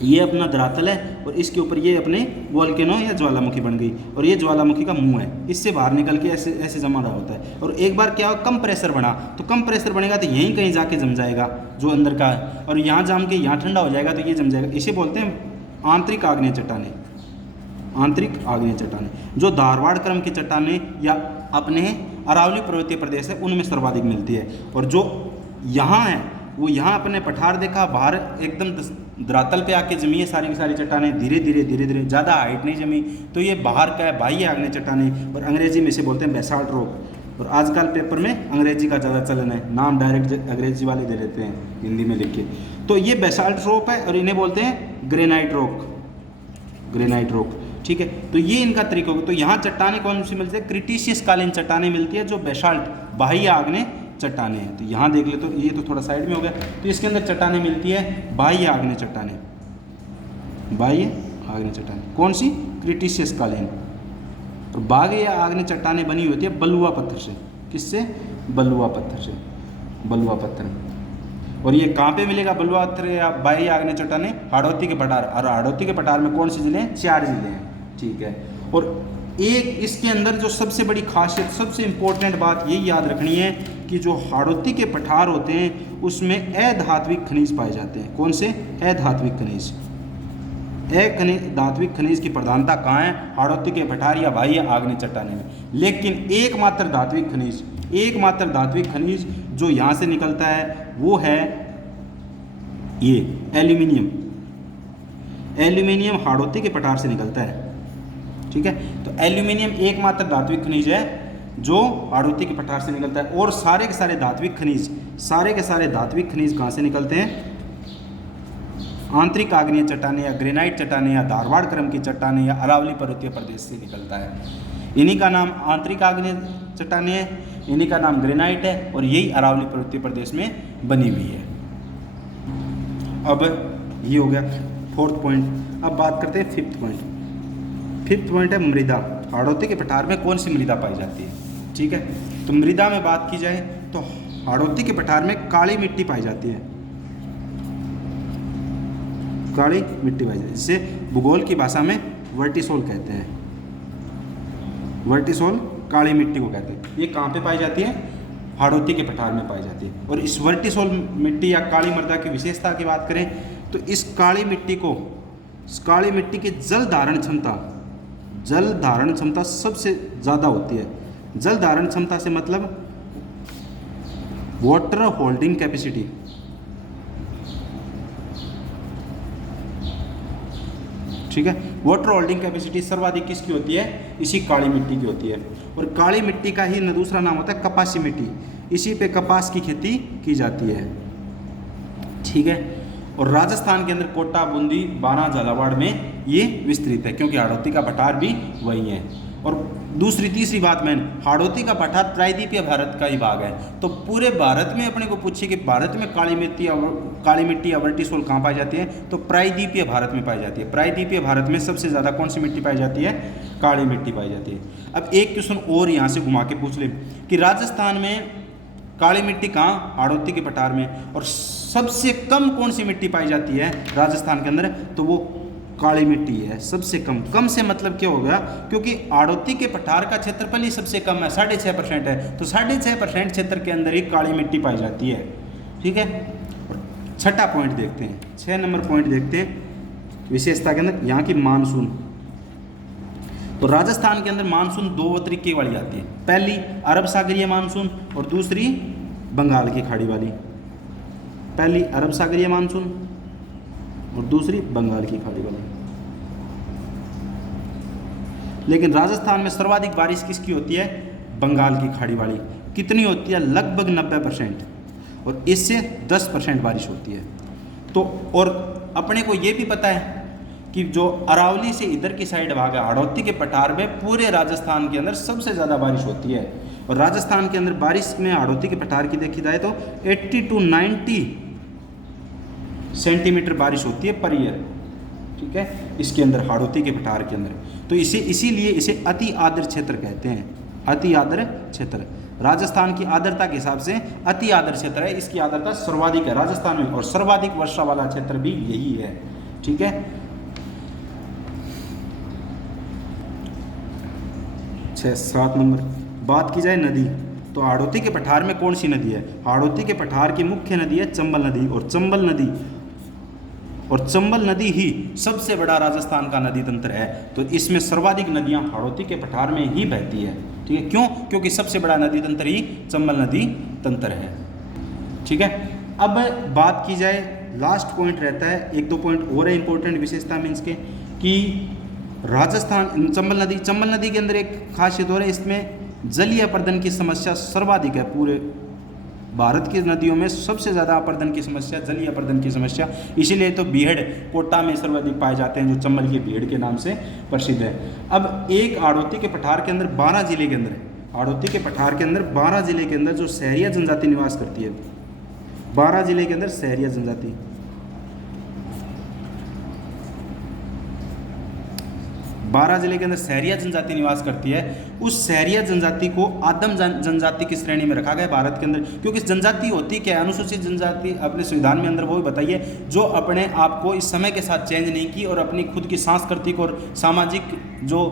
ये अपना धरातल है और इसके ऊपर ये अपने वोल्केनो या ज्वालामुखी बन गई, और ये ज्वालामुखी का मुंह है, इससे बाहर निकल के ऐसे ऐसे जमा रहा होता है। और एक बार क्या हो, कम प्रेशर बना, तो कम प्रेशर बनेगा तो यहीं कहीं जाके जम जाएगा जो अंदर का है, और यहाँ जम के यहाँ ठंडा हो जाएगा तो ये जम जाएगा। इसे बोलते हैं आंतरिक आग्नेय चट्टानें। आंतरिक आग्नेय चट्टानें, जो धारवाड़ क्रम की चट्टानें या अपने अरावली पर्वतीय प्रदेश है उनमें सर्वाधिक मिलती है। और जो यहाँ है वो यहाँ अपने पठार देखा, बाहर एकदम धरातल पे आके जमी है सारी की सारी चट्टानें, धीरे धीरे धीरे धीरे, ज़्यादा हाइट नहीं जमी, तो ये बाहर का है, बाह्य आग्नेय चट्टानें, और अंग्रेजी में इसे बोलते हैं बेसाल्ट रॉक। और आजकल पेपर में अंग्रेजी का ज़्यादा चलन है, नाम डायरेक्ट अंग्रेजी वाले दे देते हैं हिंदी में लिख के। तो ये बेसाल्ट रॉक है और इन्हें बोलते हैं ग्रेनाइट रॉक, ग्रेनाइट रॉक। ठीक है, तो ये इनका तरीका होगा। तो यहाँ चट्टानें कौन सी मिलती है? क्रिटिशियस कालीन चट्टानें मिलती है, जो बेसाल्ट बाह्य आग्नेय चट्टानें हैं। तो यहाँ देख ले, तो ये तो थोड़ा साइड में हो गया। तो इसके अंदर चट्टानें मिलती है बाह्य आग्नेय चट्टानें, बाह्य आग्नेय चट्टानें कौन सी? क्रिटेशियस कालीन। और बाह्य आग्नेय चट्टानें बनी होती है बलुआ पत्थर से। किससे? बलुआ पत्थर से, बलुआ पत्थर। और ये कहाँ पे मिलेगा बलुआ पत्थर या बाह्य आग्नेय चट्टानें? हाड़ौती के पठार। और हाड़ौती के पठार में कौन से जिले हैं? 4 जिले हैं, ठीक है। और एक इसके अंदर जो सबसे बड़ी खासियत, सबसे इम्पोर्टेंट बात यही याद रखनी है कि जो हाड़ौती के पठार होते हैं उसमें अधात्विक खनिज पाए जाते हैं। कौन से? अधात्विक खनिज। धात्विक खनिज की प्रधानता कहाँ है? हाड़ौती के पठार या बाह्य आग्नेय चट्टानें में। लेकिन एकमात्र धात्विक खनिज जो यहाँ से निकलता है वो है ये एल्यूमिनियम। एल्यूमिनियम हाड़ौती के पठार से निकलता है, ठीक है। तो एल्यूमिनियम एकमात्र धात्विक खनिज है जो हाड़ौती के पठार से निकलता है। और सारे के सारे धात्विक खनिज कहाँ से निकलते हैं? आंतरिक आग्नेय चट्टानें या ग्रेनाइट चट्टानें या धारवाड़ क्रम की चट्टानें या अरावली पर्वतीय प्रदेश से निकलता है। इन्हीं का नाम आंतरिक आग्नेय चट्टानें है, इन्हीं का नाम ग्रेनाइट है, और यही अरावली पर्वतीय प्रदेश में बनी हुई है। अब ये हो गया 4th पॉइंट। अब बात करते हैं 5th पॉइंट। 5th पॉइंट है मृदा। हाड़ौती के पठार में कौन सी मृदा पाई जाती है, ठीक है। तो मृदा में बात की जाए तो हाड़ौती के पठार में काली मिट्टी पाई जाती है, काली मिट्टी पाई जाती है, जिसे भूगोल की भाषा में वर्टिसोल कहते हैं। वर्टिसोल काली मिट्टी को कहते हैं। ये कहाँ पे पाई जाती है? हाड़ौती के पठार में पाई जाती है। और इस वर्टिसोल मिट्टी या काली मृदा की विशेषता की बात करें तो इस काली मिट्टी की जल धारण क्षमता सबसे ज़्यादा होती है। जल धारण क्षमता से मतलब वाटर होल्डिंग कैपेसिटी, ठीक है। वाटर होल्डिंग कैपेसिटी सर्वाधिक किसकी होती है? इसी काली मिट्टी की होती है। और काली मिट्टी का ही दूसरा नाम होता है कपासी मिट्टी। इसी पे कपास की खेती की जाती है, ठीक है। और राजस्थान के अंदर कोटा, बूंदी, बाना, झालावाड़ में ये विस्तृत है, क्योंकि हाड़ौती का पठार भी वही है। और तीसरी बात मैंने, हाड़ौती का पठार प्रायद्वीपीय भारत का ही भाग है। तो पूरे भारत में अपने को पूछिए कि भारत में काली मिट्टी या वर्टिसोल कहाँ पाई जाती है, तो प्रायद्वीपीय भारत में पाई जाती है। प्रायद्वीपीय भारत में सबसे ज़्यादा कौन सी मिट्टी पाई जाती है? काली मिट्टी पाई जाती है। अब एक क्वेश्चन और यहाँ से घुमा के पूछ ले कि राजस्थान में काली मिट्टी कहाँ? हाड़ौती के पठार में। और सबसे कम कौन सी मिट्टी पाई जाती है राजस्थान के अंदर? तो वो काली मिट्टी है, सबसे कम से मतलब क्या हो गया? क्योंकि हाड़ौती के पठार का क्षेत्रफल ही सबसे कम है, 6.5% है। तो 6.5% क्षेत्र के अंदर ही काली मिट्टी पाई जाती है, ठीक है। और 6ठा पॉइंट देखते हैं, 6 नंबर पॉइंट देखते हैं विशेषता के अंदर, यहाँ की मानसून। तो राजस्थान के अंदर मानसून 2 तरीके वाली आती है। पहली अरब सागरीय मानसून और दूसरी बंगाल की खाड़ी वाली। पहली अरब सागरीय मानसून और दूसरी बंगाल की खाड़ी वाली। लेकिन राजस्थान में सर्वाधिक बारिश किसकी होती है? बंगाल की खाड़ी वाली। कितनी होती है? लगभग 90%। और इससे 10% बारिश होती है। तो और अपने को ये भी पता है कि जो अरावली से इधर की साइड भाग है, हाड़ौती के पठार में पूरे राजस्थान के अंदर सबसे ज़्यादा बारिश होती है। और राजस्थान के अंदर बारिश में हाड़ौती के पठार की देखी जाए तो 80 to 90 सेंटीमीटर बारिश होती है पर ईयर, ठीक है, इसके अंदर हाड़ौती के पठार के अंदर। तो इसीलिए इसे अति आर्द्र क्षेत्र कहते हैं। अति आर्द्र क्षेत्र राजस्थान की आर्द्रता के हिसाब से अति आर्द्र क्षेत्र है, इसकी आर्द्रता सर्वाधिक है राजस्थान में। और सर्वाधिक वर्षा वाला क्षेत्र भी यही है, ठीक है। 6-7 नंबर बात की जाए नदी, तो हाड़ौती के पठार में कौन सी नदी है? हाड़ौती के पठार की मुख्य नदी है चंबल नदी। और चंबल नदी ही सबसे बड़ा राजस्थान का नदी तंत्र है। तो इसमें सर्वाधिक नदियां हाड़ौती के पठार में ही बहती है, ठीक है। क्यों? क्योंकि सबसे बड़ा नदी तंत्र ही चंबल नदी तंत्र है, ठीक है। अब बात की जाए, लास्ट पॉइंट रहता है, 1-2 पॉइंट और है इंपॉर्टेंट विशेषता मीन्स के कि राजस्थान चंबल नदी के अंदर एक खासियत और है, इसमें जलीय अपर्दन की समस्या सर्वाधिक है। पूरे भारत की नदियों में सबसे ज़्यादा अपर्दन की समस्या, जलीय अपर्दन की समस्या, इसीलिए तो बीहड़ कोटा में सर्वाधिक पाए जाते हैं, जो चंबल की बीहड़ के नाम से प्रसिद्ध है। अब एक हाड़ौती के पठार के अंदर 12 जिले के अंदर हाड़ौती के पठार के अंदर 12 जिले के अंदर जो सहरिया जनजाति निवास करती है, 12 जिले के अंदर सहरिया जनजाति, 12 जिले के अंदर सहरिया जनजाति निवास करती है। उस सहरिया जनजाति को आदिम जनजाति की श्रेणी में रखा गया भारत के अंदर, क्योंकि जनजाति होती क्या है, अनुसूचित जनजाति अपने संविधान में अंदर वो भी बताइए जो अपने आप को इस समय के साथ चेंज नहीं की और अपनी खुद की सांस्कृतिक और सामाजिक जो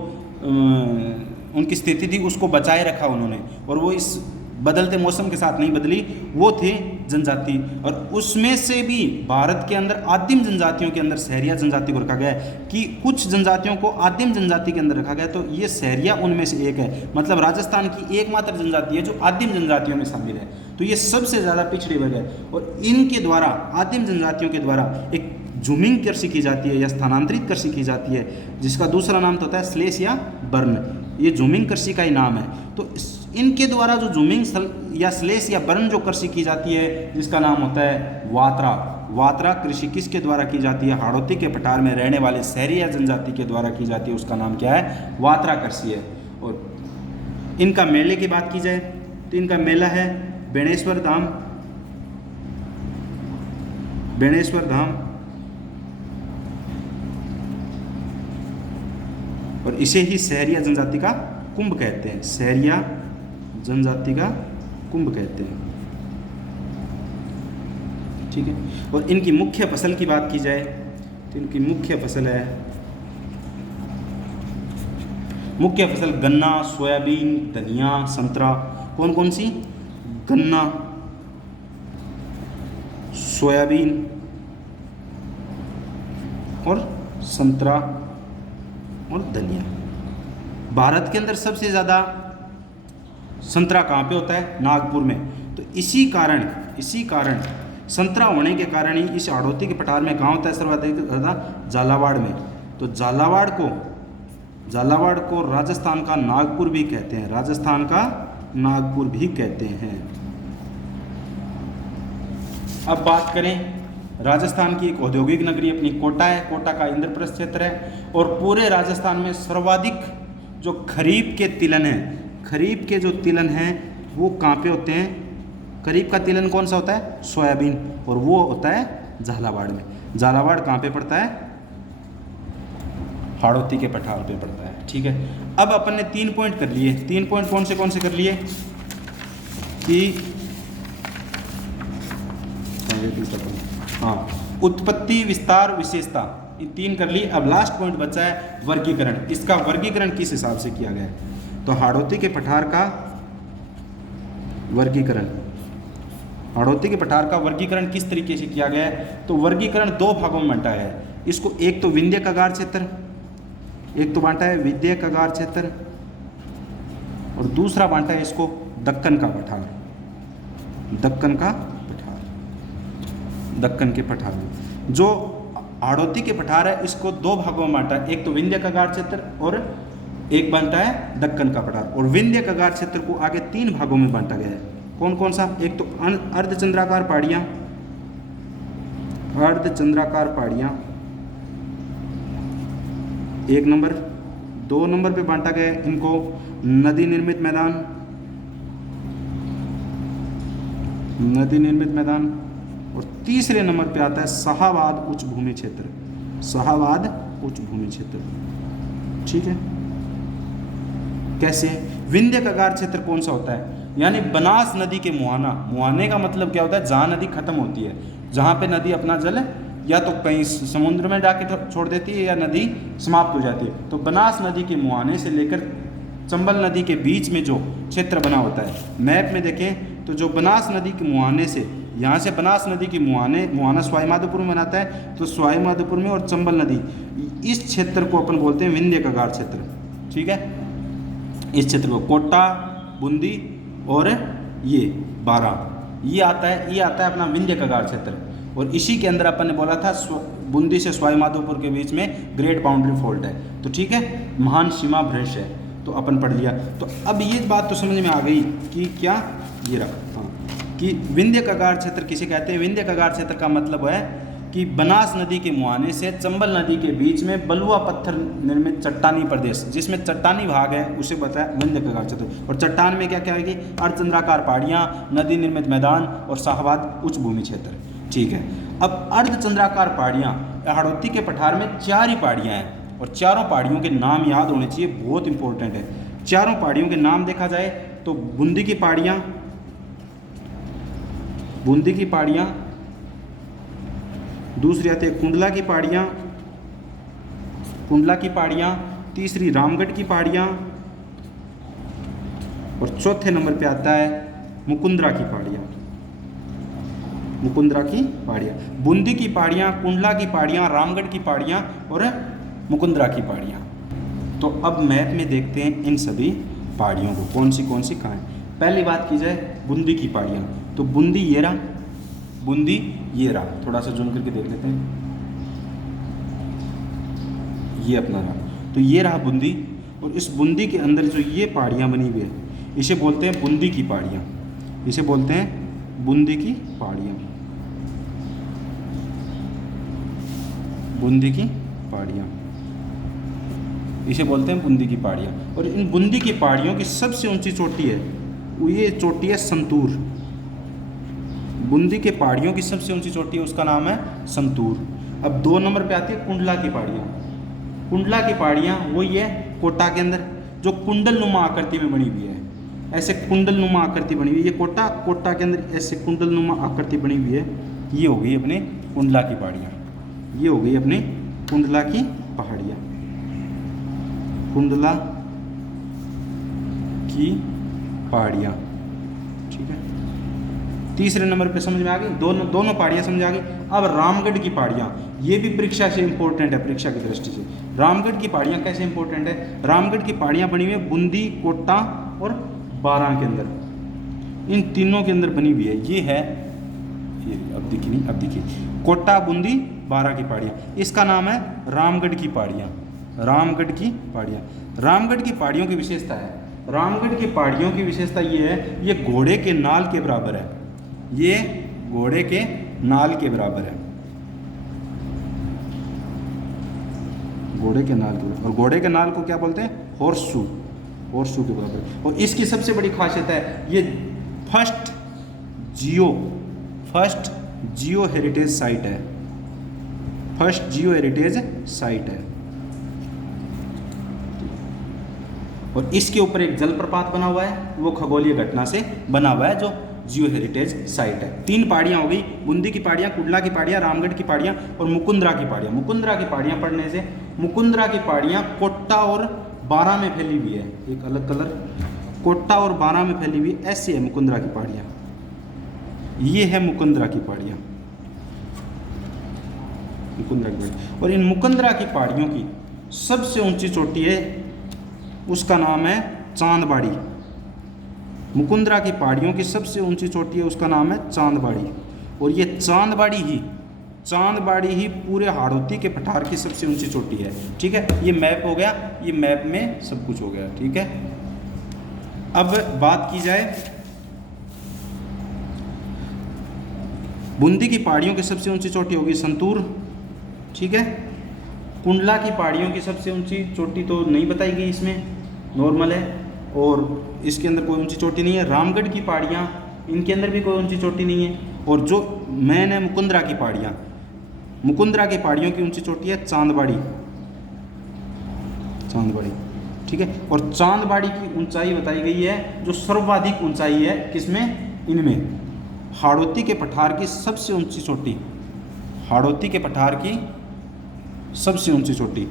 उनकी स्थिति थी उसको बचाए रखा उन्होंने, और वो इस बदलते मौसम के साथ नहीं बदली, वो थे जनजाति। और उसमें से भी भारत के अंदर आदिम जनजातियों के अंदर सहरिया जनजाति को रखा गया है कि कुछ जनजातियों को आदिम जनजाति के अंदर रखा गया, तो ये सहरिया उनमें से एक है। मतलब राजस्थान की एकमात्र जनजाति है जो आदिम जनजातियों में शामिल है, तो ये सबसे ज़्यादा पिछड़ी वर्ग है। और इनके द्वारा, आदिम जनजातियों के द्वारा एक जूमिंग कृषि की जाती है या स्थानांतरित कृषि की जाती है, जिसका दूसरा नाम तो होता है स्लेश या बर्न। ये जूमिंग कृषि का ही नाम है। तो इनके द्वारा जो जूमिंग या स्लेश या बर्न जो कृषि की जाती है, जिसका नाम होता है वात्रा। वात्रा कृषि किसके द्वारा की जाती है? हाड़ौती के पठार में रहने वाले सहरिया जनजाति के द्वारा की जाती है, उसका नाम क्या है? वात्रा कृषि है। और इनका मेले की बात की जाए तो इनका मेला है बेणेश्वर धाम, बेणेश्वर धाम, और इसे ही सहरिया जनजाति का कुंभ कहते हैं। सहरिया जनजाति का कुंभ कहते हैं, ठीक है। और इनकी मुख्य फसल की बात की जाए तो इनकी मुख्य फसल है, मुख्य फसल गन्ना, सोयाबीन, धनिया, संतरा। कौन कौन सी? गन्ना, सोयाबीन और संतरा और धनिया। भारत के अंदर सबसे ज़्यादा संतरा कहाँ पे होता है? नागपुर में। तो इसी कारण संतरा होने के कारण ही इस हाड़ौती के पठार में कहाँ होता है सर्वाधिक ज़्यादा? झालावाड़ में। तो झालावाड़ को राजस्थान का नागपुर भी कहते हैं, राजस्थान का नागपुर भी कहते हैं। अब बात करें राजस्थान की एक औद्योगिक नगरी अपनी कोटा है। कोटा का इंद्रप्रस्थ क्षेत्र है और पूरे राजस्थान में सर्वाधिक जो खरीफ के तिलहन हैं, खरीफ के जो तिलहन हैं वो कहाँ पे होते हैं? खरीफ का तिलहन कौन सा होता है? सोयाबीन, और वो होता है झालावाड़ में। झालावाड़ कहाँ पे पड़ता है? हाड़ौती के पठार पे पड़ता है, ठीक है। अब अपन ने 3 पॉइंट कर लिए। 3 पॉइंट कौन से कर लिए कि हाँ, उत्पत्ति, विस्तार, विशेषता, ये 3 कर लिए। अब लास्ट पॉइंट बचा है वर्गीकरण। इसका वर्गीकरण किस हिसाब से किया गया है? तो हाड़ौती के पठार का वर्गीकरण, हाड़ौती के पठार का वर्गीकरण किस तरीके से किया गया है? तो वर्गीकरण 2 भागों में बांटा है इसको। एक तो विंध्य कगार क्षेत्र, एक तो बांटा है विंध्य कगार क्षेत्र, और दूसरा बांटा है इसको दक्कन का पठार, दक्कन का पठार, दक्कन के पठार। जो हाड़ौती के पठार है इसको 2 भागों में बांटा है, एक तो विंध्य कगार क्षेत्र और एक बांटा है दक्कन का पठार। और विंध्य कगार क्षेत्र को आगे 3 भागों में बांटा गया है। कौन कौन सा? एक तो अर्धचंद्राकार पहाड़ियाँ, अर्धचंद्राकार पहाड़ियाँ 1 नंबर। 2 नंबर पे बांटा गया है इनको नदी निर्मित मैदान, नदी निर्मित मैदान। और तीसरे नंबर पे आता है शाहाबाद उच्च भूमि क्षेत्र, शाहाबाद उच्च भूमि क्षेत्र, ठीक है। कैसे? विंध्य कगार क्षेत्र कौन सा होता है? यानी बनास नदी के मुहाना, मुहाने का मतलब क्या होता है? जहाँ नदी खत्म होती है, जहाँ पे नदी अपना जल या तो कहीं समुद्र में जाके छोड़ देती है या नदी समाप्त हो जाती है। तो बनास नदी के मुहाने से लेकर चंबल नदी के बीच में जो क्षेत्र बना होता है, मैप में देखें तो जो बनास नदी के मुहाने से, यहाँ से बनास नदी के मुहाना सवाई माधोपुर में बनाता है, तो सवाई माधोपुर में और चंबल नदी, इस क्षेत्र को अपन बोलते हैं विंध्य कगार क्षेत्र, ठीक है। इस क्षेत्र को कोटा, बूंदी और ये 12 ये आता है अपना विंध्य कगार क्षेत्र। और इसी के अंदर अपन ने बोला था बूंदी से सवाई माधोपुर के बीच में ग्रेट बाउंड्री फॉल्ट है, तो ठीक है, महान सीमा भ्रंश है, तो अपन पढ़ लिया। तो अब ये बात तो समझ में आ गई कि क्या ये रहा, हाँ, कि विंध्य कगार क्षेत्र किसे कहते हैं। विंध्य कगार क्षेत्र का मतलब है कि कि बनास नदी के मुहाने से चंबल नदी के बीच में बलुआ पत्थर निर्मित चट्टानी प्रदेश, जिसमें चट्टानी भाग है उसे बताया विंध्य कगार चतुर्भुज। और चट्टान में क्या क्या आएगी? अर्धचंद्राकार पहाड़ियाँ, नदी निर्मित मैदान और शाहबाद उच्च भूमि क्षेत्र। ठीक है, अब अर्धचंद्राकार पहाड़ियाँ, हाड़ौती के पठार में 4 ही पहाड़ियाँ हैं और चारों पहाड़ियों के नाम याद होने चाहिए, बहुत इंपॉर्टेंट है। चारों पहाड़ियों के नाम देखा जाए तो बूंदी की पहाड़ियाँ, बूंदी की पहाड़ियाँ, दूसरी आती है कुंडला की पहाड़ियाँ, कुंडला की पहाड़ियाँ, तीसरी रामगढ़ की पहाड़ियाँ और चौथे नंबर पे आता है मुकुंदरा की पहाड़ियाँ, मुकुंदरा की पहाड़ियाँ। बूंदी की पहाड़ियाँ, कुंडला की पहाड़ियाँ, रामगढ़ की पहाड़ियाँ और मुकुंदरा की पहाड़ियाँ। तो अब मैप में देखते हैं इन सभी पहाड़ियों को कौन सी कहाँ है। पहली बात की जाए बूंदी की पहाड़ियाँ, तो बूंदी ये रहा, बूंदी ये रहा, थोड़ा सा जूम करके देख लेते हैं, ये अपना रहा, तो ये रहा बूंदी। और इस बूंदी के अंदर जो ये पहाड़ियाँ बनी हुई है इसे बोलते हैं बूंदी की पहाड़ियाँ, इसे बोलते हैं बूंदी की पहाड़ियाँ, बूंदी की पहाड़ियाँ, इसे बोलते हैं बूंदी की पहाड़ियाँ। और इन बूंदी की पहाड़ियों की सबसे ऊंची चोटी है, ये चोटी है संतूर। बूंदी के पहाड़ियों की सबसे ऊंची चोटी है, उसका नाम है संतूर। अब 2 नंबर पे आती है कुंडला की पहाड़ियाँ। कुंडला की पहाड़ियाँ वही है कोटा के अंदर जो कुंडल नुमा आकृति में बनी हुई है, ऐसे कुंडल नुमा आकृति बनी हुई है। ये कोटा के अंदर ऐसे कुंडल नुमा आकृति बनी हुई है। ये हो गई अपने कुंडला की पहाड़ियाँ, ये हो गई अपने कुंडला की पहाड़ियाँ, कुंडला की पहाड़ियाँ। ठीक है, तीसरे नंबर पे समझ में आ गई, दोनों पहाड़ियाँ समझ आ गई। अब रामगढ़ की पहाड़ियाँ, ये भी परीक्षा से इंपॉर्टेंट है, परीक्षा की दृष्टि से। रामगढ़ की पहाड़ियाँ कैसे इंपॉर्टेंट है? रामगढ़ की पहाड़ियाँ बनी हुई है बूंदी, कोटा और बारां के अंदर, इन तीनों के अंदर बनी हुई है। ये है, ये अब दिखी नहीं, अब दिखी, कोटा, बूंदी, बारां की पहाड़ियाँ, इसका नाम है रामगढ़ की पहाड़ियाँ, रामगढ़ की पहाड़ियाँ। रामगढ़ की पहाड़ियों की विशेषता है, रामगढ़ की पहाड़ियों की विशेषता ये है, ये घोड़े के नाल के बराबर है, ये घोड़े के नाल के बराबर है, घोड़े के नाल के, और घोड़े के नाल को क्या बोलते हैं? हॉर्सशू, हॉर्सशू के बराबर। और इसकी सबसे बड़ी खासियत है ये फर्स्ट जियो हेरिटेज साइट है, फर्स्ट जियो हेरिटेज साइट है। और इसके ऊपर एक जलप्रपात बना हुआ है, वो खगोलीय घटना से बना हुआ है, जो जियो हेरिटेज साइट है। 3 पहाड़ियाँ हो गई, बूंदी की पहाड़ियाँ, कुंडला की पहाड़ियाँ, रामगढ़ की पहाड़ियाँ और मुकुंदरा की पहाड़ियाँ। मुकुंदरा की पहाड़ियाँ पढ़ने से, मुकुंदरा की पहाड़ियाँ कोटा और बारां में फैली हुई है, एक अलग कलर, कोटा और बारां में फैली हुई ऐसी है मुकुंदरा की पहाड़ियाँ, ये है मुकुंदरा की पहाड़ियाँ, मुकुंदरा की पहाड़ियाँ। और इन मुकुंदरा की पहाड़ियों की सबसे ऊंची चोटी है, उसका नाम है चांदबाड़ी। मुकुंदरा की पहाड़ियों की सबसे ऊंची चोटी है, उसका नाम है चांदबाड़ी। और ये चांदबाड़ी ही पूरे हाड़ौती के पठार की सबसे ऊंची चोटी है। ठीक है, ये मैप हो गया, ये मैप में सब कुछ हो गया। ठीक है, अब बात की जाए बूंदी की पहाड़ियों की सबसे ऊंची चोटी होगी संतूर। ठीक है, कुंडला की पहाड़ियों की सबसे ऊंची चोटी तो नहीं बताई गई, इसमें नॉर्मल है और इसके अंदर कोई ऊंची चोटी नहीं है। रामगढ़ की पहाड़ियाँ, इनके अंदर भी कोई ऊंची चोटी नहीं है। और जो मेन है मुकुंदरा की पहाड़ियाँ, मुकुंदरा की पहाड़ियों की ऊंची चोटी है चांदबाड़ी, चांदबाड़ी। ठीक है, और चांदबाड़ी की ऊंचाई बताई गई है, जो सर्वाधिक ऊंचाई है किसमें? इनमें हाड़ौती के पठार की सबसे ऊंची चोटी, हाड़ौती के पठार की सबसे ऊंची चोटी।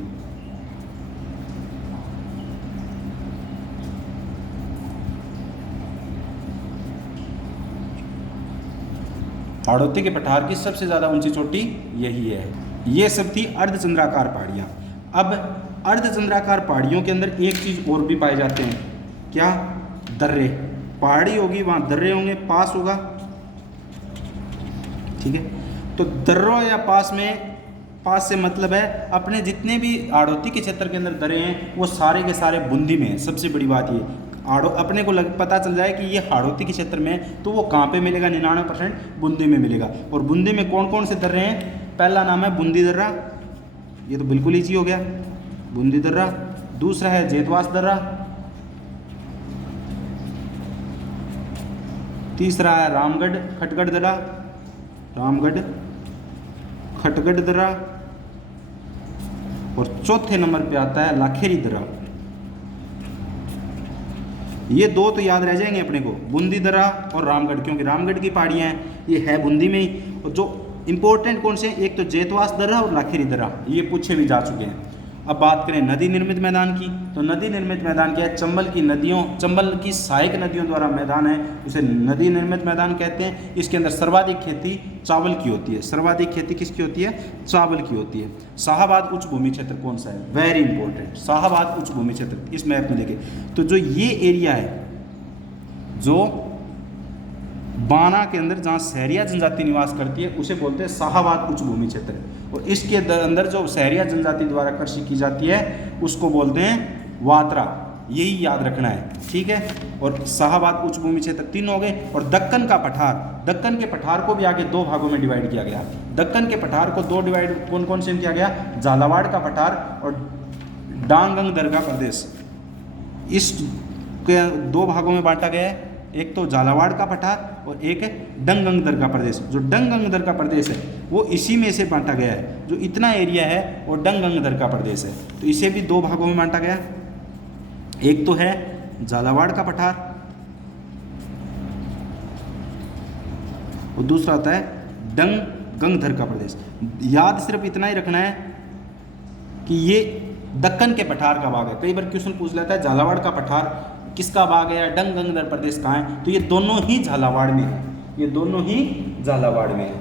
हाड़ौती के पठार की सबसे ज़्यादा ऊंची चोटी यही है। ये सब थी अर्धचंद्राकार पहाड़ियाँ। अब अर्धचंद्राकार पहाड़ियों के अंदर एक चीज़ और भी पाए जाते हैं, क्या? दर्रे। पहाड़ी होगी वहाँ दर्रे होंगे, पास होगा। ठीक है, तो दर्रों या पास में, पास से मतलब है अपने जितने भी हाड़ौती के क्षेत्र के अंदर दर्रे हैं वो सारे के सारे बूंदी में है। सबसे बड़ी बात ये अपने को पता चल जाए कि ये हाड़ौती के क्षेत्र में है, तो वो कहाँ पे मिलेगा? 99% बूंदी में मिलेगा। और बूंदी में कौन कौन से दर्रे हैं? पहला नाम है बूंदी दर्रा, ये तो बिल्कुल ईजी हो गया, बूंदी दर्रा। दूसरा है जेतवास दर्रा, तीसरा है रामगढ़ खटगढ़ दर्रा, रामगढ़ खटगढ़ दर्रा, और चौथे नंबर पे आता है लाखेरी दर्रा। ये दो तो याद रह जाएंगे अपने को, बूंदी दर्रा और रामगढ़, क्योंकि रामगढ़ की पहाड़ियाँ हैं, ये है बूंदी में ही। और जो इंपॉर्टेंट कौन से, एक तो जेतवास दर्रा और लाखेरी दर्रा, ये पूछे भी जा चुके हैं। अब बात करें नदी निर्मित मैदान की, तो नदी निर्मित मैदान क्या है, चंबल की नदियों, चंबल की सहायक नदियों द्वारा मैदान है, उसे नदी निर्मित मैदान कहते हैं। इसके अंदर सर्वाधिक खेती चावल की होती है, सर्वाधिक खेती किसकी होती है, चावल की होती है। शाहाबाद उच्च भूमि क्षेत्र कौन सा है, वेरी इंपॉर्टेंट, शाहाबाद उच्च भूमि क्षेत्र, इस मैप में देखें तो जो ये एरिया है, जो बाना के अंदर जहाँ सहरिया जनजाति निवास करती है, उसे बोलते हैं शाहाबाद उच्च भूमि क्षेत्र। और इसके अंदर जो सहरिया जनजाति द्वारा कृषि की जाती है उसको बोलते हैं वात्रा, यही याद रखना है, ठीक है। और शाहाबाद उच्च भूमि क्षेत्र 3 हो गए। और दक्कन का पठार, दक्कन के पठार को भी आगे 2 भागों में डिवाइड किया गया। दक्कन के पठार को 2 डिवाइड कौन कौन से में किया गया, झालावाड़ का पठार और डांगंग दरगाह प्रदेश, इस के 2 भागों में बांटा गया है। एक तो झालावाड़ का पठार और एक है डंगंग दरगाह प्रदेश। जो डंगंग दरगाह प्रदेश है वो इसी में से बांटा गया है, जो इतना एरिया है वो डंगंग दरगाह प्रदेश है, तो इसे भी 2 भागों में बांटा गया। एक तो है झालावाड़ का पठार और दूसरा होता है डंगंग दरगाह प्रदेश। याद सिर्फ इतना ही रखना है कि ये दक्कन के पठार का भाग है। कई बार क्वेश्चन पूछ लेता है झालावाड़ का पठार किसका भाग है या डंगंग दरगाह प्रदेश कहाँ है, तो ये दोनों ही झालावाड़ में है, ये दोनों ही झालावाड़ में है।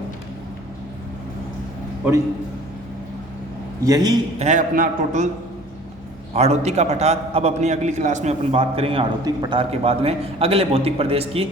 और यही है अपना टोटल हाड़ौती का पठार। अब अपनी अगली क्लास में अपन बात करेंगे हाड़ौती के पठार के बाद में अगले भौतिक प्रदेश की